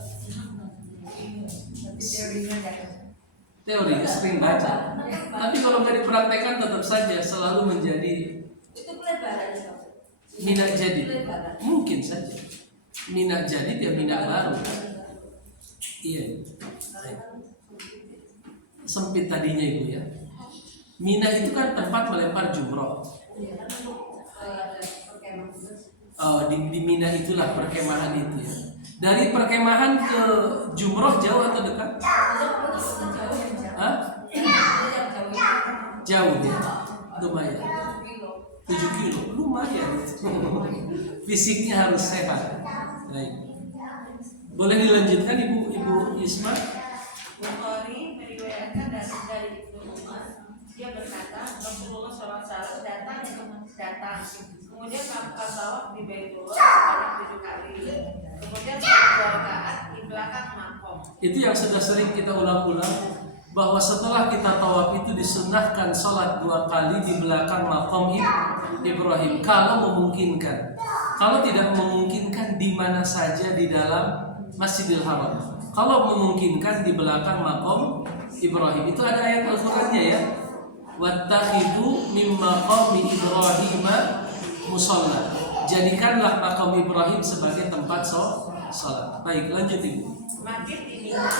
Teori, sering baca. Tapi kalau nggak dipraktekkan tetap saja selalu menjadi minat jadi. Mungkin saja minat jadi dia minat baru. Iya. Sempit tadinya ibu ya. Mina itu kan tempat melempar jumroh. Di Mina itulah perkemahan itu ya. Dari perkemahan ke jumroh jauh atau dekat? Jauh ya, lumayan. 7 kilo. 7 kilo, lumayan. Fisiknya harus sehat. Baik. Boleh dilanjutkan Ibu Yusma? Bukhari meriwayatkan dari Ibnu Umar, dia berkata Rasulullah SAW datang, kemudian melakukan tawaf di Baitullah sebanyak 7 kali, kemudian sholat 2 rakaat di belakang makom. Itu yang sudah sering kita ulang-ulang, bahwa setelah kita tawaf itu disunnahkan sholat 2 kali di belakang makom Ibrahim kalau memungkinkan. Kalau tidak memungkinkan, di mana saja di dalam Masjidil Haram. Kalau memungkinkan di belakang makom Ibrahim. Itu ada ayat Al-Qur'annya ya. Wattakhidu mim maqami Ibrahim musalla. Jadikanlah makom Ibrahim sebagai tempat sholat. Baik, lanjut Ibu. Masjid di Mina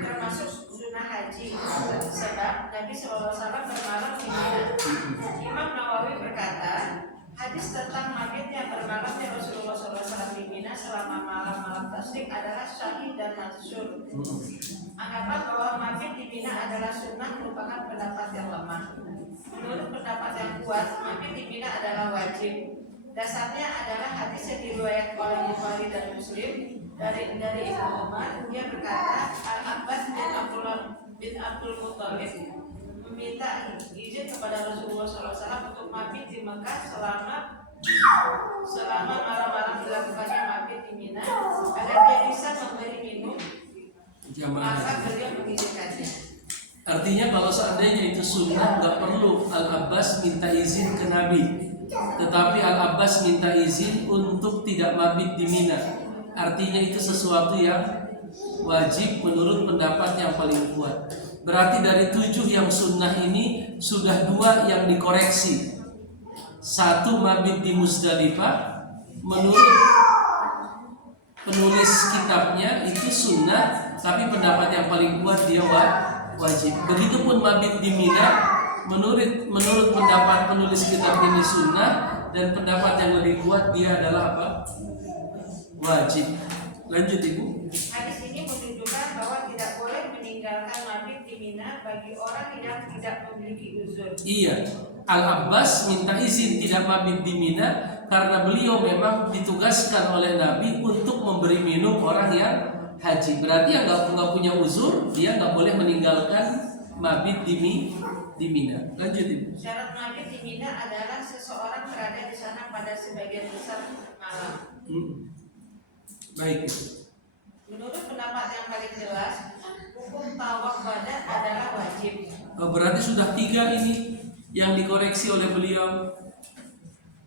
termasuk sunnah haji, sebab Nabi SAW bermalam di Mina. Imam Nawawi berkata, hadis tentang mabitnya bermalamnya Rasulullah SAW di Mina selama malam-malam tasyrik adalah sahih dan masyhur. Anggapan bahwa mabit di Mina adalah sunnah merupakan pendapat yang lemah. Menurut pendapat yang kuat, mabit di Mina adalah wajib. Dasarnya adalah hadis yang diriwayatkan oleh Bukhari dan Muslim dari Ibnu Umar. Dia berkata, Al-Abbas bin Abdul Muthalib meminta izin kepada Rasulullah SAW untuk mabit di Mekah selama malam-malam dilakukannya mabit di Mina agar dia bisa memberi minum, maka beliau mengizinkannya. Artinya kalau seandainya itu sunnah, nggak perlu Al-Abbas minta izin ke Nabi, tetapi Al-Abbas minta izin untuk tidak mabit di Mina. Artinya itu sesuatu yang wajib menurut pendapat yang paling kuat. Berarti dari 7 yang sunnah ini sudah 2 yang dikoreksi. 1 mabit di Muzdalifah, menurut penulis kitabnya itu sunnah, tapi pendapat yang paling kuat dia wajib. Begitupun mabit di Mina, menurut pendapat penulis kitab ini sunnah, dan pendapat yang lebih kuat dia adalah apa? Wajib. Lanjut Ibu. Hadis ini menunjukkan bahwa tidak boleh meninggalkan mabit di Mina bagi orang yang tidak memiliki uzur. Iya, Al-Abbas minta izin tidak mabit di Mina karena beliau memang ditugaskan oleh Nabi untuk memberi minum orang yang haji. Berarti yang nggak punya uzur, dia nggak boleh meninggalkan mabit di Mina. Lanjut Ibu. Syarat mabit di Mina adalah seseorang berada di sana pada sebagian besar malam. Baik. Menurut pendapat yang paling jelas, hukum tawaf wada adalah wajib. Berarti sudah 3 ini yang dikoreksi oleh beliau.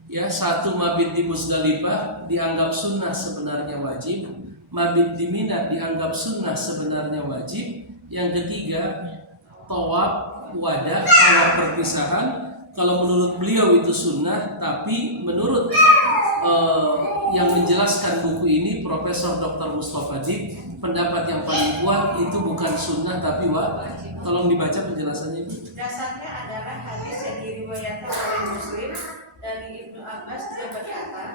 Ya, 1 mabit di Muzdalifah dianggap sunnah sebenarnya wajib. Mabit di Mina dianggap sunnah sebenarnya wajib. Yang ketiga, tawaf wada, tawaf perpisahan. Kalau menurut beliau itu sunnah, tapi menurut yang menjelaskan buku ini Profesor Dr. Mustafa Dik, pendapat yang paling kuat itu bukan sunnah tapi wajib. Tolong dibaca penjelasannya. Dasarnya adalah hadis yang diriwayatkan oleh Muslim dari Ibnu Abbas. Dia berkata,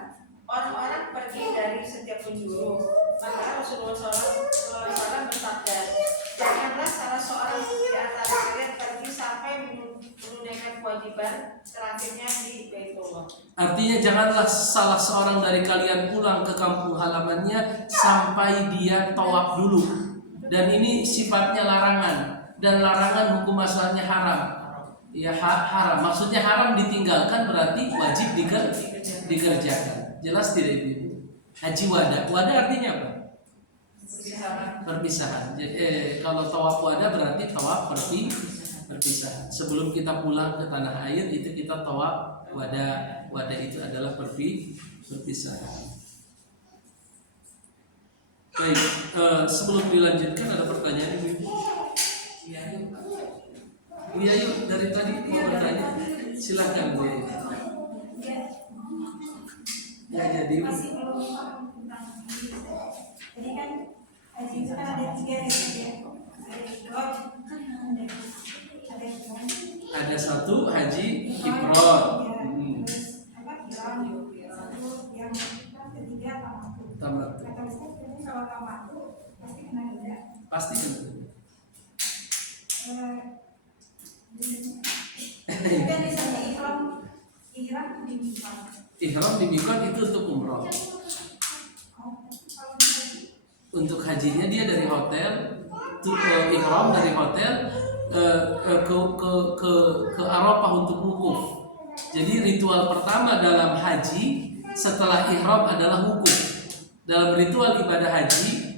orang-orang pergi dari setiap penjuru, maka Rasulullah SAW bersabda, janganlah salah seorang di antara kalian pergi sampai menunaikan kewajiban terakhirnya di Baitullah. Artinya janganlah salah seorang dari kalian pulang ke kampung halamannya sampai dia tawaf dulu. Dan ini sifatnya larangan, dan larangan hukum asalnya haram. Ya haram, maksudnya haram ditinggalkan berarti wajib dikerjakan. Jelas tidak Ibu? Haji wada, wada artinya apa? Perpisahan. Kalau tawaf wada berarti tawaf perpisahan. Sebelum kita pulang ke tanah air itu kita tawaf wada. Wada itu adalah perpisahan. Baik, sebelum dilanjutkan ada pertanyaan Ibu. Bu Yayu dari tadi mau bertanya, silakan Bu Yayu. Ya jadi Bu. Masih belum paham tentang haji. Jadi kan haji itu kan ada 3 ya, ada ifrad, ada kiran. Ada 1 haji ifrad. Terus apa kiran? 1 yang ketiga tamattu. Tamattu. Kata Ustaz, jadi kalau tamattu pasti kena denda. Pasti kan. Kan misalnya ihram di mikot. Ihram di mikot itu untuk umroh. Kalau di Untuk hajinya dia dari hotel, ihram dari hotel ke Arafah untuk wukuf. Jadi ritual pertama dalam haji setelah ihram adalah wukuf. Dalam ritual ibadah haji,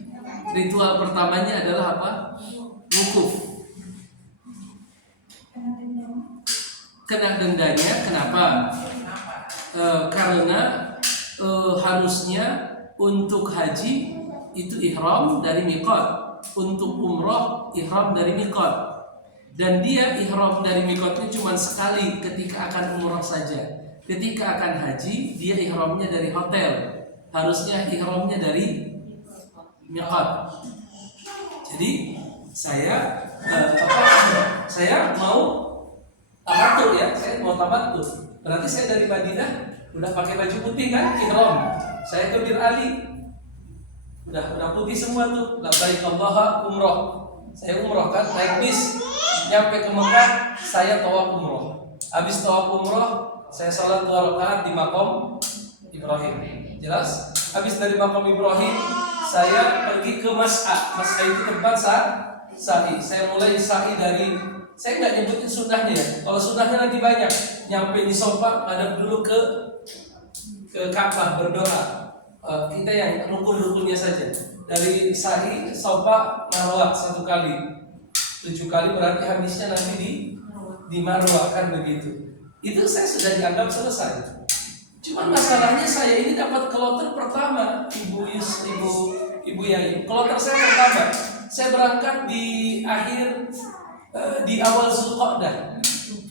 ritual pertamanya adalah apa? Wukuf. Kena dendanya, kenapa? Karena harusnya untuk haji itu ihram dari mikot, untuk umroh ihram dari mikot. Dan dia ihram dari mikotnya cuma sekali ketika akan umroh saja. Ketika akan haji dia ihramnya dari hotel. Harusnya ihramnya dari mikot. Jadi saya mau tamattu ya, saya mau tamattu. Berarti saya dari Madinah udah pakai baju putih kan, ihram. Saya ke Bir Ali, udah putih semua tuh. Labbaik Allah umroh. Saya umroh kan, naik bis, nyampe ke Mekah, saya tawaf umroh. Habis tawaf umroh, saya sholat 2 rakaat di makam Ibrahim. Jelas? Habis dari makam Ibrahim, saya pergi ke Mas'a. Mas'a itu tempat sa'i. Saya mulai sa'i dari, saya nggak nyebutin sunnahnya ya. Kalau sunnahnya nanti banyak. Nyampe di sofa, ngadep dulu ke Ka'bah berdoa. Kita yang rukun-rukunnya saja. Dari sa'i, sofa, marwah 1 kali. 7 kali berarti habisnya nanti di marwah kan begitu. Itu saya sudah dianggap selesai. Cuman masalahnya saya ini dapat kloter pertama, Ibu Yayu. Kloter saya pertama. Saya berangkat di awal Zulqa'dah.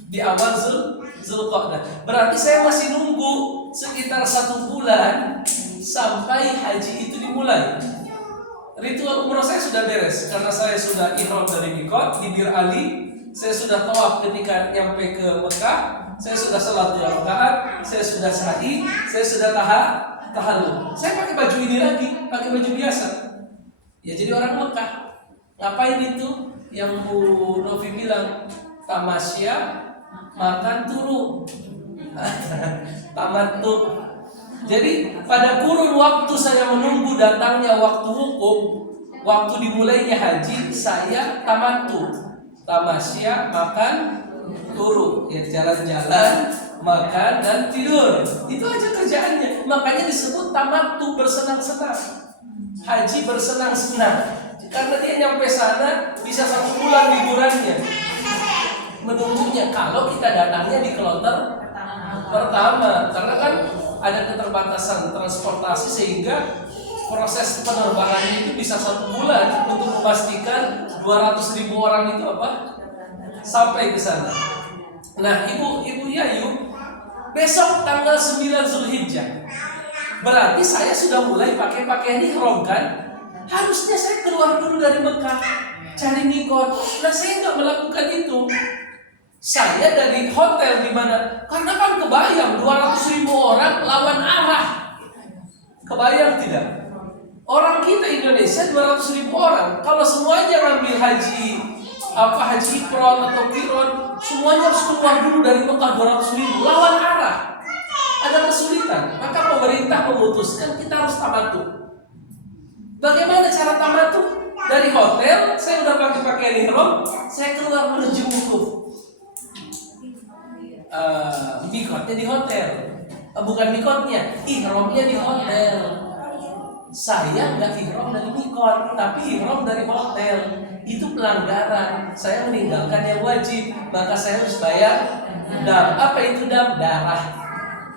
Di awal Zulqa'dah. Berarti saya masih nunggu sekitar 1 bulan sampai haji itu dimulai. Ritual umroh saya sudah beres karena saya sudah ihram dari mikot di Bir Ali. Saya sudah tawaf ketika nyampe ke Mekah. Saya sudah sholat 2 rakaat, saya sudah sa'i, saya sudah tahallul. Saya pakai baju ini lagi, pakai baju biasa. Ya jadi orang Mekah. Ngapain itu? Yang Bu Novi bilang tamasya, makan turu. Tamattu. Jadi pada kurun waktu saya menunggu datangnya waktu wukuf, waktu dimulainya haji, saya tamattu. Tamasya, makan, turu, ya jalan-jalan, makan dan tidur. Itu aja kerjaannya. Makanya disebut tamattu, bersenang-senang. Haji bersenang-senang. Karena dia nyampe sana bisa 1 bulan liburannya. Menunggunya. Kalau kita datangnya di kloter pertama, karena kan ada keterbatasan transportasi sehingga proses penerbangannya itu bisa 1 bulan untuk memastikan 200.000 orang itu sampai ke sana. Nah, Ibu Yayu, besok tanggal 9 Zulhijjah. Berarti saya sudah mulai pakai pakaian ihram kan? Harusnya saya keluar dulu dari Mekah, cari mikot. Nah, saya nggak melakukan itu. Saya dari hotel di mana? Karena kan kebayang 200.000 orang lawan arah. Kebayang tidak? Orang kita Indonesia 200.000 orang. Kalau semuanya ngambil haji ifron atau qiron, semuanya harus keluar dulu dari Mekah 200.000 lawan arah. Ada kesulitan. Maka pemerintah memutuskan kita harus tamattu. Bagaimana cara tamattu? Dari hotel, saya udah pakai pakaian ihram, saya keluar menuju wukuf. Mikotnya di hotel. Bukan mikotnya, ihramnya di hotel. Saya nggak ihram dari mikot, tapi ihram dari hotel. Itu pelanggaran. Saya meninggalkan yang wajib, maka saya harus bayar dam. Apa itu dam? Darah.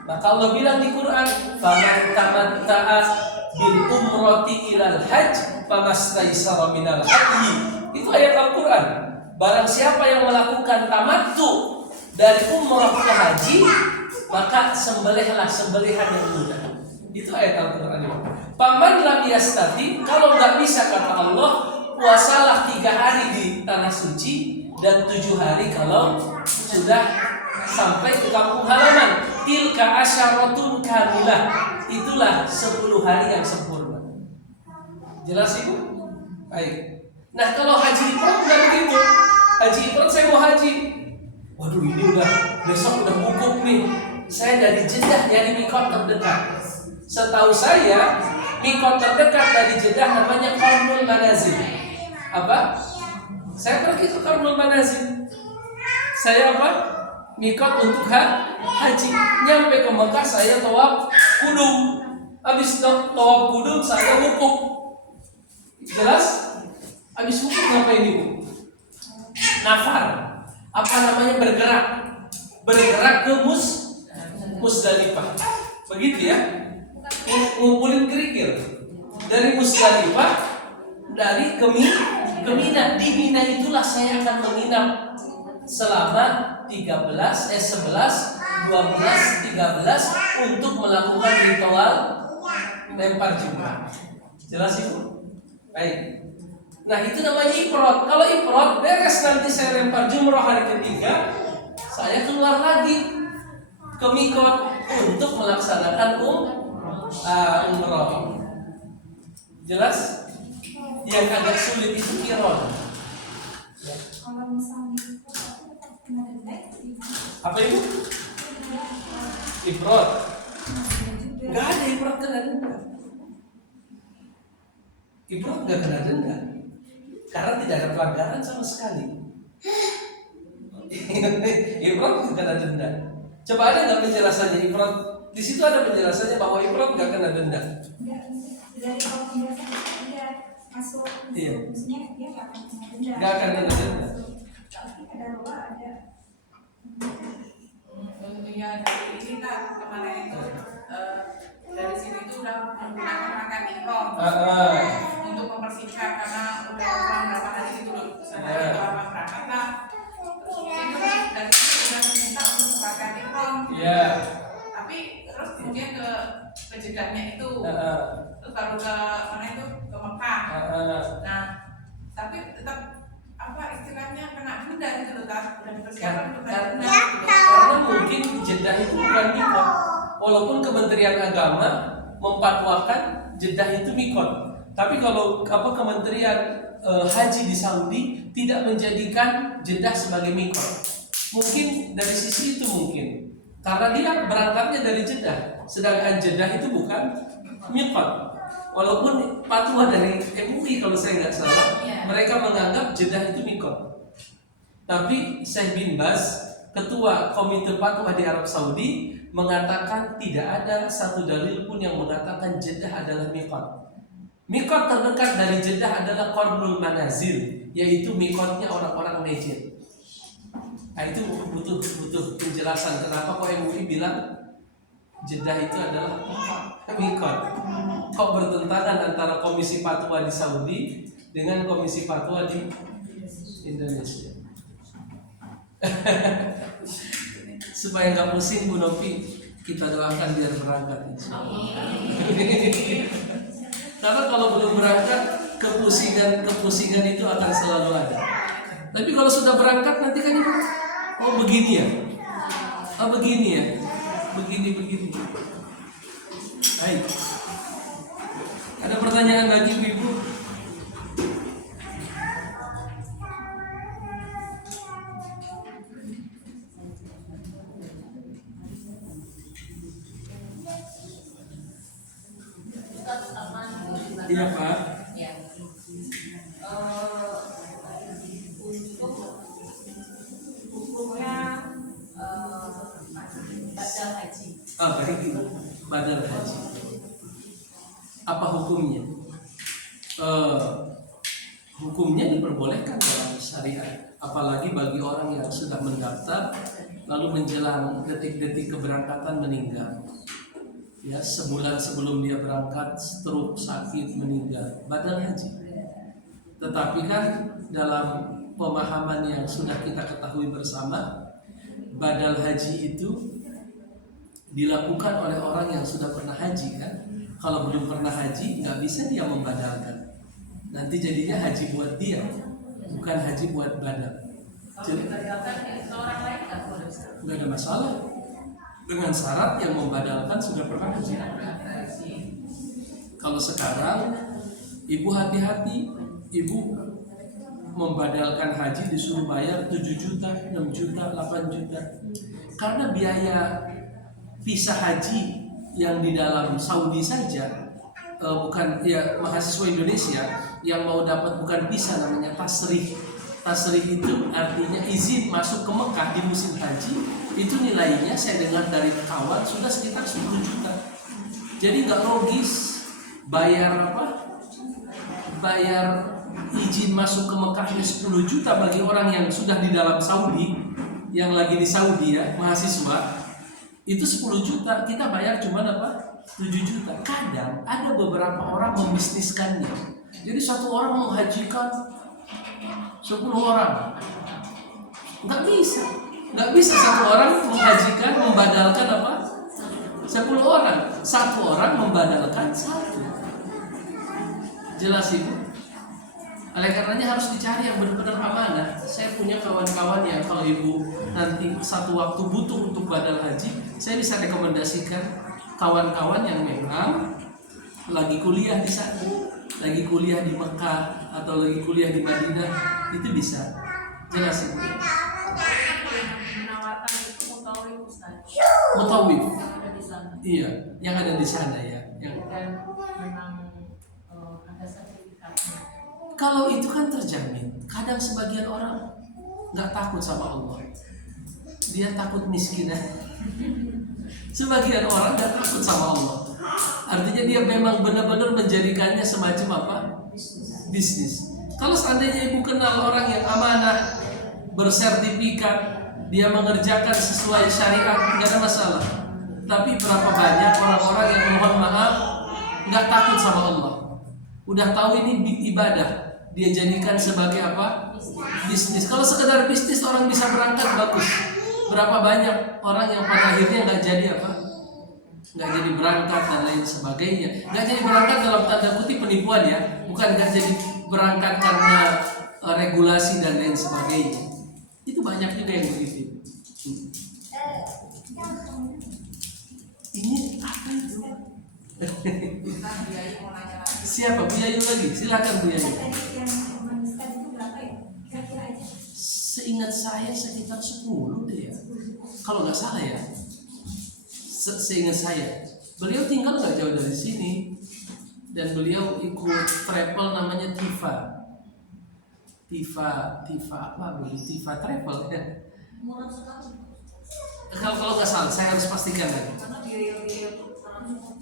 Maka Allah bilang di Quran, "Faman tamatta'a bil umrati ilal hajj famastaysara minal hadyi." Itu ayat Al-Qur'an. Barang siapa yang melakukan tamattu dari umrah ke haji, maka sembelihlah sembelihan yang mudah. Itu ayat Al-Qur'an. Paman lam yastati, kalau nggak bisa kata Allah, puasalah 3 hari di tanah suci dan 7 hari kalau sudah sampai ke kampung halaman. Tilka asyaratun kamilah. Itulah 10 hari yang sempurna. Jelas Ibu? Baik. Nah, kalau haji ifrad enggak begitu. Haji ifrad saya mau haji. Waduh, Aduh ini udah besok udah wukuf nih. Saya dari Jeddah dari mikot terdekat. Setahu saya mikot terdekat dari Jeddah namanya Qarnul Manazil. Apa? Saya pergi ke Qarnul Manazil. Saya apa? Mikot untuk haji. Nyampe ke Mekah saya tawaf kudum. Habis tawaf kudum saya wukuf. Jelas? Habis wukuf ngapain ibu? Nafar. Apa namanya bergerak? Bergerak ke Musdalifah. Begitu ya? Ngumpulin kerikil. Dari Musdalifah, dari ke Mina. Di Mina itulah saya akan menginap selama 11, 12, 13 untuk melakukan ritual lempar jumrah. Jelas ibu? Baik. Nah itu namanya ifrad. Kalau ifrad beres nanti saya lempar jumrah hari ketiga, saya keluar lagi ke mikot untuk melaksanakan umroh. Jelas? Yang agak sulit itu kirot. Kalau misalnya itu kena denda, Apa itu? Ifrad. Gak ada ifrad kena denda. Ifrad gak kena denda karena tidak ada pelanggaran sama sekali. Ifrad gak kena denda. Coba ada nggak penjelasannya ifrad? Di situ ada penjelasannya bahwa ifrad gak kena denda. dari kalau penjelasan dia masuk, Iya. maksudnya dia nggak akan kena denda. Nggak akan kena denda. Tapi ada luar ada. Ya dari ini tak kemarin itu dari sini itu udah menggunakan makan ikhram untuk mempersingkat karena udah berapa hari itu loh sampai lama berangkat lah. Terus itu dari situ udah minta untuk makan ikhram. Iya. Tapi terus kemudian ke Jeddahnya itu, terus baru ke mana itu ke Mekah. Nah tapi tetap apa istilahnya kena denda gitu loh, udah dipersiapkan untuk kena denda. Karena mungkin Jeddah itu bukan mikot. Walaupun Kementerian Agama memfatwakan Jeddah itu mikot, tapi kalau Kementerian Haji di Saudi tidak menjadikan Jeddah sebagai mikot. Mungkin dari sisi itu mungkin karena dia berangkatnya dari Jeddah, sedangkan Jeddah itu bukan mikot. Walaupun fatwa dari MUI kalau saya nggak salah, mereka menganggap Jeddah itu mikot. Tapi Syekh bin Baz, ketua komite fatwa di Arab Saudi, mengatakan tidak ada satu dalil pun yang mengatakan Jeddah adalah mikot. Mikot terdekat dari Jeddah adalah Qarnul Manazil, yaitu mikotnya orang-orang Najd. Nah itu butuh penjelasan kenapa kok MUI bilang Jeddah itu adalah mikot. Kok bertentangan antara komisi fatwa di Saudi dengan komisi fatwa di Indonesia. Supaya nggak pusing Bu Novi, kita doakan biar berangkat. Karena kalau belum berangkat, kepusingan itu akan selalu ada. Tapi kalau sudah berangkat nanti kan begini ya, begini ya, begini. Baik. Ada pertanyaan lagi Ibu? Iya Pak. Ya. Untuk hukumnya badal haji. Baik, badal haji. Apa hukumnya? Hukumnya diperbolehkan dalam syariat, apalagi bagi orang yang sudah mendaftar lalu menjelang detik-detik keberangkatan meninggal. Ya, sebulan sebelum dia berangkat stroke, sakit, meninggal, badal haji. Tetapi kan dalam pemahaman yang sudah kita ketahui bersama, badal haji itu dilakukan oleh orang yang sudah pernah haji kan. Kalau belum pernah haji nggak bisa dia membadalkan. Nanti jadinya haji buat dia, bukan haji buat badal. Jadi Orang lain nggak boleh. nggak ada masalah. Dengan syarat yang membadalkan sudah pernah haji. Kalau sekarang ibu hati-hati, ibu membadalkan haji disuruh bayar 7 juta, 6 juta, 8 juta. Karena biaya visa haji yang di dalam Saudi saja, bukan ya mahasiswa Indonesia yang mau dapat bukan visa, namanya tasrih. Tasrih itu artinya izin masuk ke Mekah di musim haji. Itu nilainya saya dengar dari kawan sudah sekitar 10 juta. Jadi nggak logis bayar izin masuk ke Mekah ini 10 juta bagi orang yang sudah di dalam Saudi, yang lagi di Saudi ya, mahasiswa. Itu 10 juta, kita bayar cuma 7 juta. Kadang ada beberapa orang membisniskannya. Jadi satu orang menghajikan 10 orang. Nggak bisa satu orang menghajikan, membadalkan 10 orang. Satu orang membadalkan 1. Jelas Ibu? Oleh karenanya harus dicari yang benar-benar amanah. Saya punya kawan-kawan yang kalau Ibu nanti satu waktu butuh untuk badal haji, saya bisa rekomendasikan kawan-kawan yang memang lagi kuliah di sana, lagi kuliah di Mekah atau lagi kuliah di Madinah, itu bisa. Jelas Ibu? Menawarkan itu mutawif Ustaz. Mutawif. Yang ada di sana. Iya, yang ada di sana ya. Yang Dan memang ada sertifikatnya. kalau itu kan terjamin. Kadang sebagian orang nggak takut sama Allah, dia takut miskin. Sebagian orang nggak takut sama Allah, artinya dia memang benar-benar menjadikannya semacam bisnis. Kalau seandainya Ibu kenal orang yang amanah, bersertifikat, dia mengerjakan sesuai syariat, nggak ada masalah. Tapi berapa banyak orang-orang yang mohon maaf nggak takut sama Allah, udah tahu ini ibadah, dia jadikan sebagai bisnis. Kalau sekedar bisnis orang bisa berangkat, bagus. Berapa banyak orang yang pada akhirnya nggak jadi berangkat dan lain sebagainya. Nggak jadi berangkat dalam tanda kutip penipuan ya, bukan nggak jadi berangkat karena regulasi dan lain sebagainya. Itu banyak juga yang begitu. Ini apa itu? Siapa? Bu Yayu lagi? Silakan Bu Yayu. Seingat saya sekitar 10 deh ya, kalau nggak salah ya. Seingat saya, beliau tinggal nggak jauh dari sini dan beliau ikut travel namanya Tifa Travel ya. Murah sekali. Kalau nggak salah, saya harus pastikan lagi. Karena biaya-biaya itu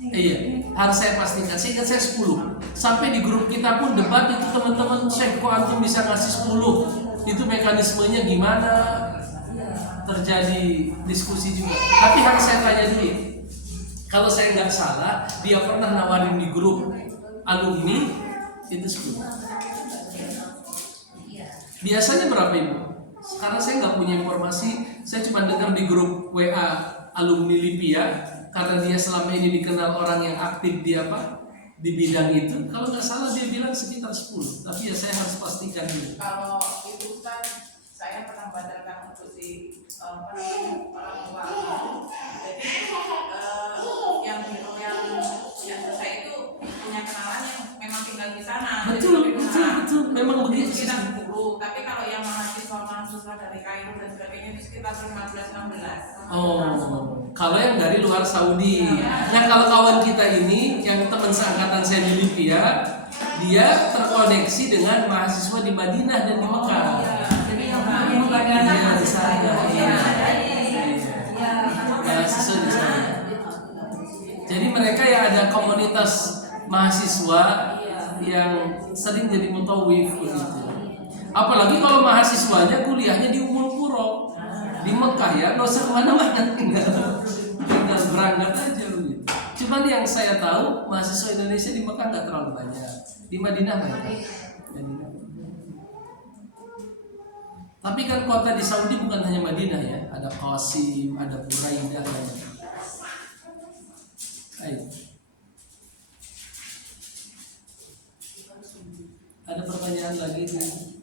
Iya, harus saya pastikan. Seingat saya 10. Sampai di grup kita pun debat itu teman-teman, Syekh kok antum bisa ngasih 10? Itu mekanismenya gimana? Terjadi diskusi juga. Tapi harus saya tanya dulu. Kalau saya nggak salah, dia pernah nawarin di grup alumni itu 10. Biasanya berapa Ibu? Sekarang saya nggak punya informasi. Saya cuma dengar di grup WA alumni Lipia. Karena dia selama ini dikenal orang yang aktif di bidang itu. Kalau nggak salah dia bilang sekitar 10. Tapi ya saya harus pastikan dulu. Kalau itu Ustaz, saya pernah badalkan untuk si orang tua. Jadi yang saya itu punya kenalan yang memang tinggal di sana. Betul. Memang begitu. Sekitar 10. Tapi kalau yang mahasiswa dari Kairo dan sebagainya itu sekitar 15-16. Oh, kalau yang dari luar Saudi. Nah, kalau kawan kita ini yang teman seangkatan saya di Libya, dia terkoneksi dengan mahasiswa di Madinah dan di Mekah. Jadi yang membadalkan di sana. Mahasiswa di sana. Jadi mereka yang ada komunitas mahasiswa yang sering jadi mutawif begitu. Apalagi kalau mahasiswanya kuliahnya di Ummul Qura, di Mekah ya, nggak usah kemana-mana, tinggal berangkat aja begitu. Cuman yang saya tahu mahasiswa Indonesia di Mekah nggak terlalu banyak, di Madinah banyak. Tapi kan kota di Saudi bukan hanya Madinah ya, ada Qasim, ada Buraidah banyak. Ayo. Ada pertanyaan lagi nih?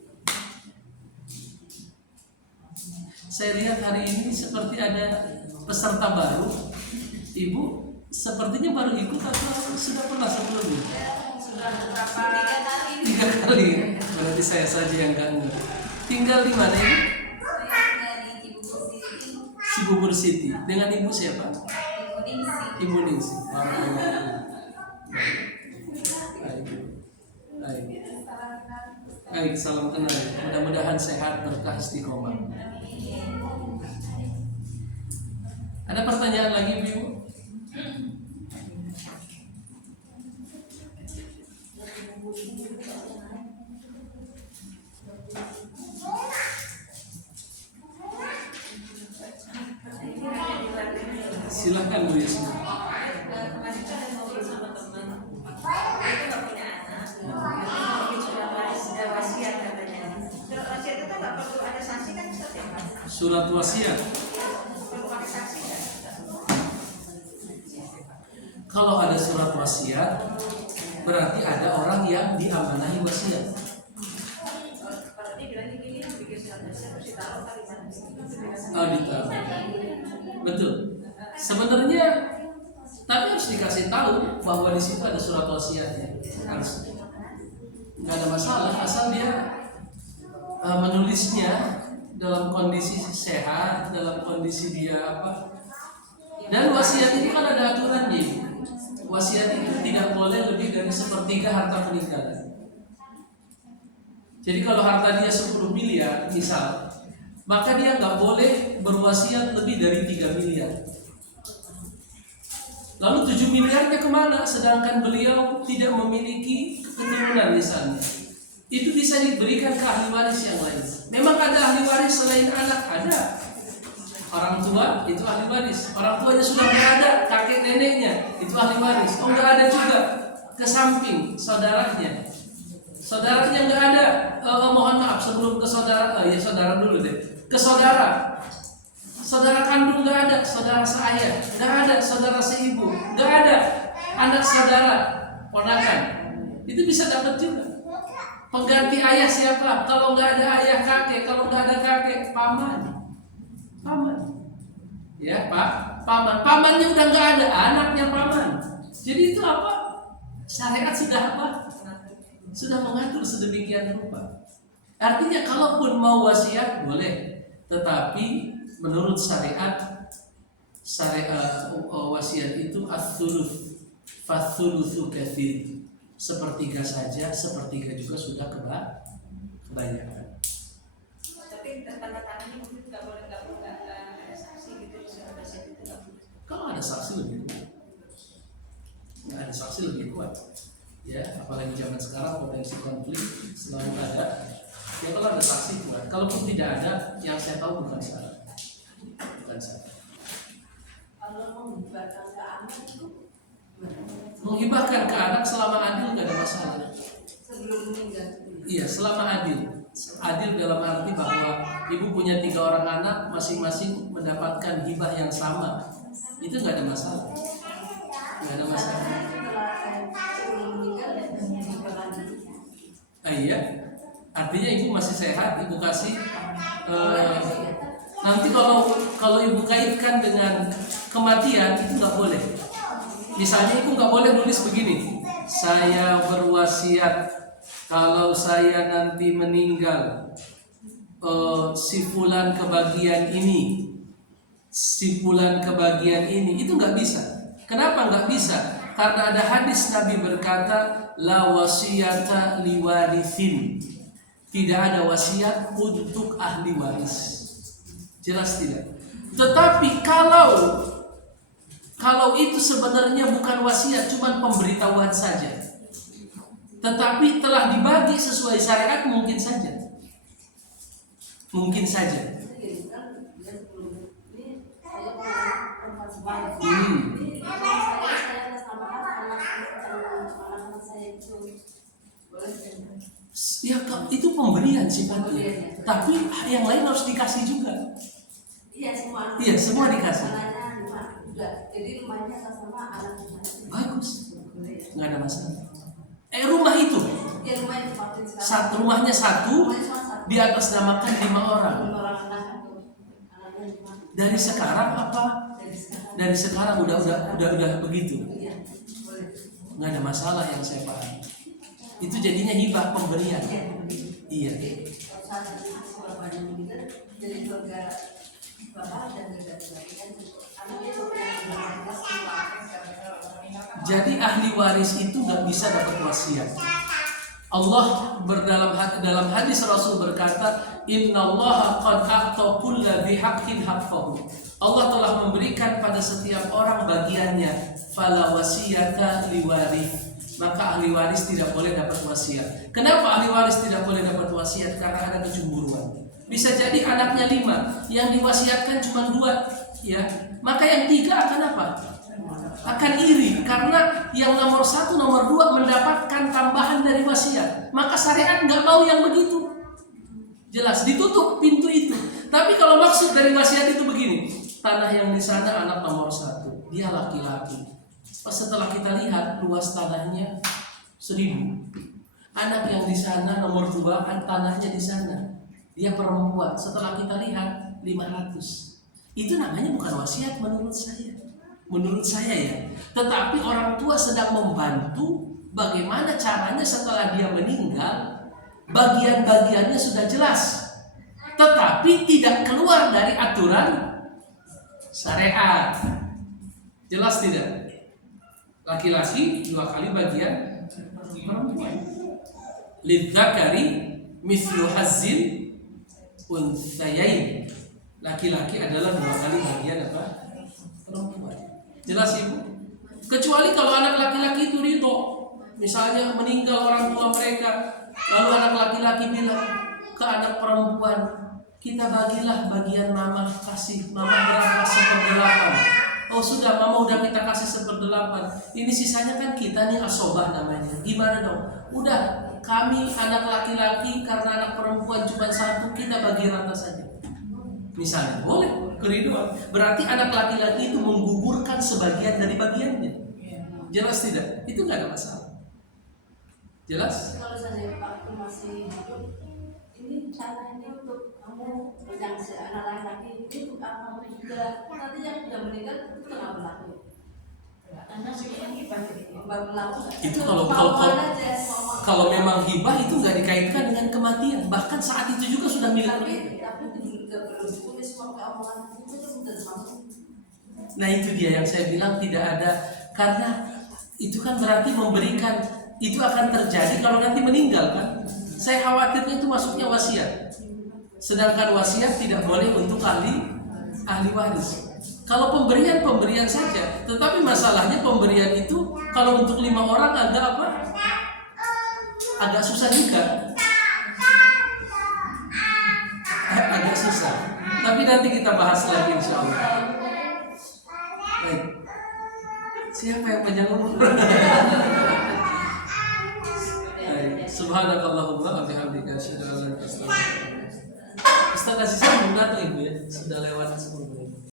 Saya lihat hari ini seperti ada peserta baru. Ibu sepertinya baru ikut atau sudah pernah sebelumnya? sudah berapa 3 kali. 3 kali. Berarti saya saja yang nggak ngerti. Tinggal di mana ini? Saya tinggal di Cibubur City, Cibubur City. Dengan ibu siapa? Ibu Ningsi. Ibu Ningsi. Baik. Baik, salam kenal. Mudah-mudahan sehat, berkah, istiqomah. Ada pertanyaan lagi, Ibu? Silahkan Bu Yasmin. Kemarin kan ada ngobrol sama teman, dia itu nggak punya anak, tapi sudah wasiat katanya. Surat wasiat itu nggak perlu ada saksi kan Ustaz ya? Surat wasiat. Perlu pakai saksi kan? Kalau ada surat wasiat, berarti ada orang yang diamanahi wasiat. Kalau dia bilang gini, bikin surat wasiat harus ditaruh kali mana? Oh, ditaruh. Betul. Sebenarnya, tapi harus dikasih tahu bahwa di situ ada surat wasiatnya. Harus. Nggak ada masalah, asal dia menulisnya dalam kondisi sehat, dalam kondisi dia apa. Dan wasiat ini kan ada aturannya. Wasiat itu tidak boleh lebih dari 1/3 harta peninggalan. Jadi kalau harta dia 10 miliar misal, maka dia nggak boleh berwasiat lebih dari 3 miliar. Lalu 7 miliarnya kemana? Sedangkan beliau tidak memiliki keturunan misalnya. Itu bisa diberikan ke ahli waris yang lain. Memang ada ahli waris selain anak? Ada. Orang tua itu ahli waris. Orang tuanya sudah nggak ada, kakek neneknya itu ahli waris. Oh, nggak ada juga ke samping saudaranya. Saudaranya nggak ada. Mohon maaf sebelum ke saudara, ya saudara dulu deh. Ke saudara. Saudara kandung nggak ada, saudara seayah nggak ada, saudara seibu nggak ada, anak saudara, ponakan itu bisa dapat juga. Pengganti ayah siapa? Kalau nggak ada ayah kakek, kalau nggak ada kakek paman, ya Pak, pamannya udah nggak ada, anaknya paman. Jadi itu apa? Syariat sudah apa? Sudah mengatur sedemikian rupa. Artinya kalaupun mau wasiat boleh, tetapi menurut syariat wasiat itu as-suluth fas-sulutsu katsir. 1/3 saja, 1/3 juga sudah kebanyakan. Tapi tanda tangannya mungkin nggak boleh ada saksi gitu di surat wasiat itu nggak boleh. Kalau ada saksi lebih kuat. Nggak ada saksi lebih kuat. Ya, apalagi zaman sekarang potensi konflik selalu ada. Ya kalau ada saksi kuat. Kalaupun tidak ada, yang saya tahu bukan syarat. Kalau menghibahkan ke anak itu Menghibahkan ke anak selama adil nggak ada masalah. sebelum meninggal. Iya, selama adil. Adil dalam arti bahwa ibu punya 3 orang anak, masing-masing mendapatkan hibah yang sama. Itu nggak ada masalah. Nggak ada masalah. Sebelum meninggal ya menghibahkan lagi. Iya. Artinya ibu masih sehat, ibu kasih. Nanti kalau ibu kaitkan dengan kematian itu nggak boleh. Misalnya ibu nggak boleh nulis begini, saya berwasiat kalau saya nanti meninggal, si fulan kebagian ini, si fulan kebagian ini, itu nggak bisa. Kenapa nggak bisa? Karena ada hadis Nabi berkata, la wasiyata liwarithin. Tidak ada wasiat untuk ahli waris. Jelas tidak? Tetapi kalau itu sebenarnya bukan wasiat, cuma pemberitahuan saja, tetapi telah dibagi sesuai syariat, mungkin saja. Ya, itu pemberian sifatnya. Tapi yang lain harus dikasih juga. Iya semua. Iya, semua dikasih. Anaknya rumah juga. Jadi rumahnya sama anak rumahnya. Bagus, nggak ada masalah. Rumah itu Ya rumahnya dipakai sekarang. rumahnya satu, Rumahnya cuma satu. di atas namakan 5 orang. 5 orang anak satu. Anaknya cuma Dari sekarang apa? dari sekarang. Dari sekarang udah begitu. Iya boleh. Nggak ada masalah yang saya paham. Itu jadinya hibah, pemberian. Iya. Jadi keluarga bapak dan juga anaknya Jadi ahli waris itu nggak bisa dapat wasiat. Allah dalam hadis Rasul berkata, Innallaha qad a'ta kulla dzi haqqin haqqahu. Allah telah memberikan pada setiap orang bagiannya. Fala wasiyata liwarith. Maka ahli waris tidak boleh dapat wasiat. Kenapa ahli waris tidak boleh dapat wasiat? Karena ada kecemburuan. Bisa jadi anaknya 5, yang diwasiatkan cuma 2, ya. Maka yang 3 akan apa? Akan iri, karena yang nomor 1, nomor 2 mendapatkan tambahan dari wasiat. Maka syariat nggak mau yang begitu. Jelas ditutup pintu itu. Tapi kalau maksud dari wasiat itu begini, tanah yang di sana anak nomor 1, dia laki-laki. Setelah kita lihat luas tanahnya 1000. Anak yang di sana nomor 2 kan tanahnya di sana, dia perempuan. Setelah kita lihat 500. Itu namanya bukan wasiat menurut saya. Menurut saya ya. Tetapi orang tua sedang membantu bagaimana caranya setelah dia meninggal, bagian-bagiannya sudah jelas. Tetapi tidak keluar dari aturan syariat. Jelas tidak? Laki-laki 2 kali bagian perempuan. Lidzakari mithlu hazzin unthayain. Laki-laki adalah 2 kali bagian apa? Perempuan. Jelas Ibu? Kecuali kalau anak laki-laki itu ridho. Misalnya meninggal orang tua mereka, lalu anak laki-laki bilang ke anak perempuan, kita bagilah bagian mama, kasih mama berapa 1/8. Oh sudah, mama udah kita kasih 1/8. Ini sisanya kan kita nih asobah namanya. Gimana dong? Udah, kami anak laki-laki karena anak perempuan cuma 1, kita bagi rata saja. Misalnya, boleh keriduan. Berarti anak laki-laki itu menggugurkan sebagian dari bagiannya. Jelas tidak? Itu nggak ada masalah. Jelas? Kalau saya waktu masih hidup, ini tanah ini untuk kamu yang anak laki-laki ini untuk kamu juga. Nanti yang sudah meninggal itu nggak berlaku. Karena sebenarnya hibah nggak berlaku. Itu kalau memang hibah itu nggak dikaitkan dengan kematian. Bahkan saat itu juga sudah milik. Tapi juga perlu ditulis pakai omongan itu sudah termasuk. Nah itu dia yang saya bilang tidak ada, karena itu kan berarti memberikan, itu akan terjadi kalau nanti meninggal kan. Saya khawatirnya itu masuknya wasiat. Sedangkan wasiat tidak boleh untuk ahli waris. Kalau pemberian saja. Tetapi masalahnya pemberian itu kalau untuk 5 orang agak apa? Agak susah juga. Agak susah. Tapi nanti kita bahas lagi insya Allah. Baik. Siapa yang menjawab? Subhanakallahumma wa bihamdika asyhadu an la ilaha illa anta astaghfiruka wa atubu ilaik. Ustaz kasih saya Ibu ya, sudah lewat 10 menit.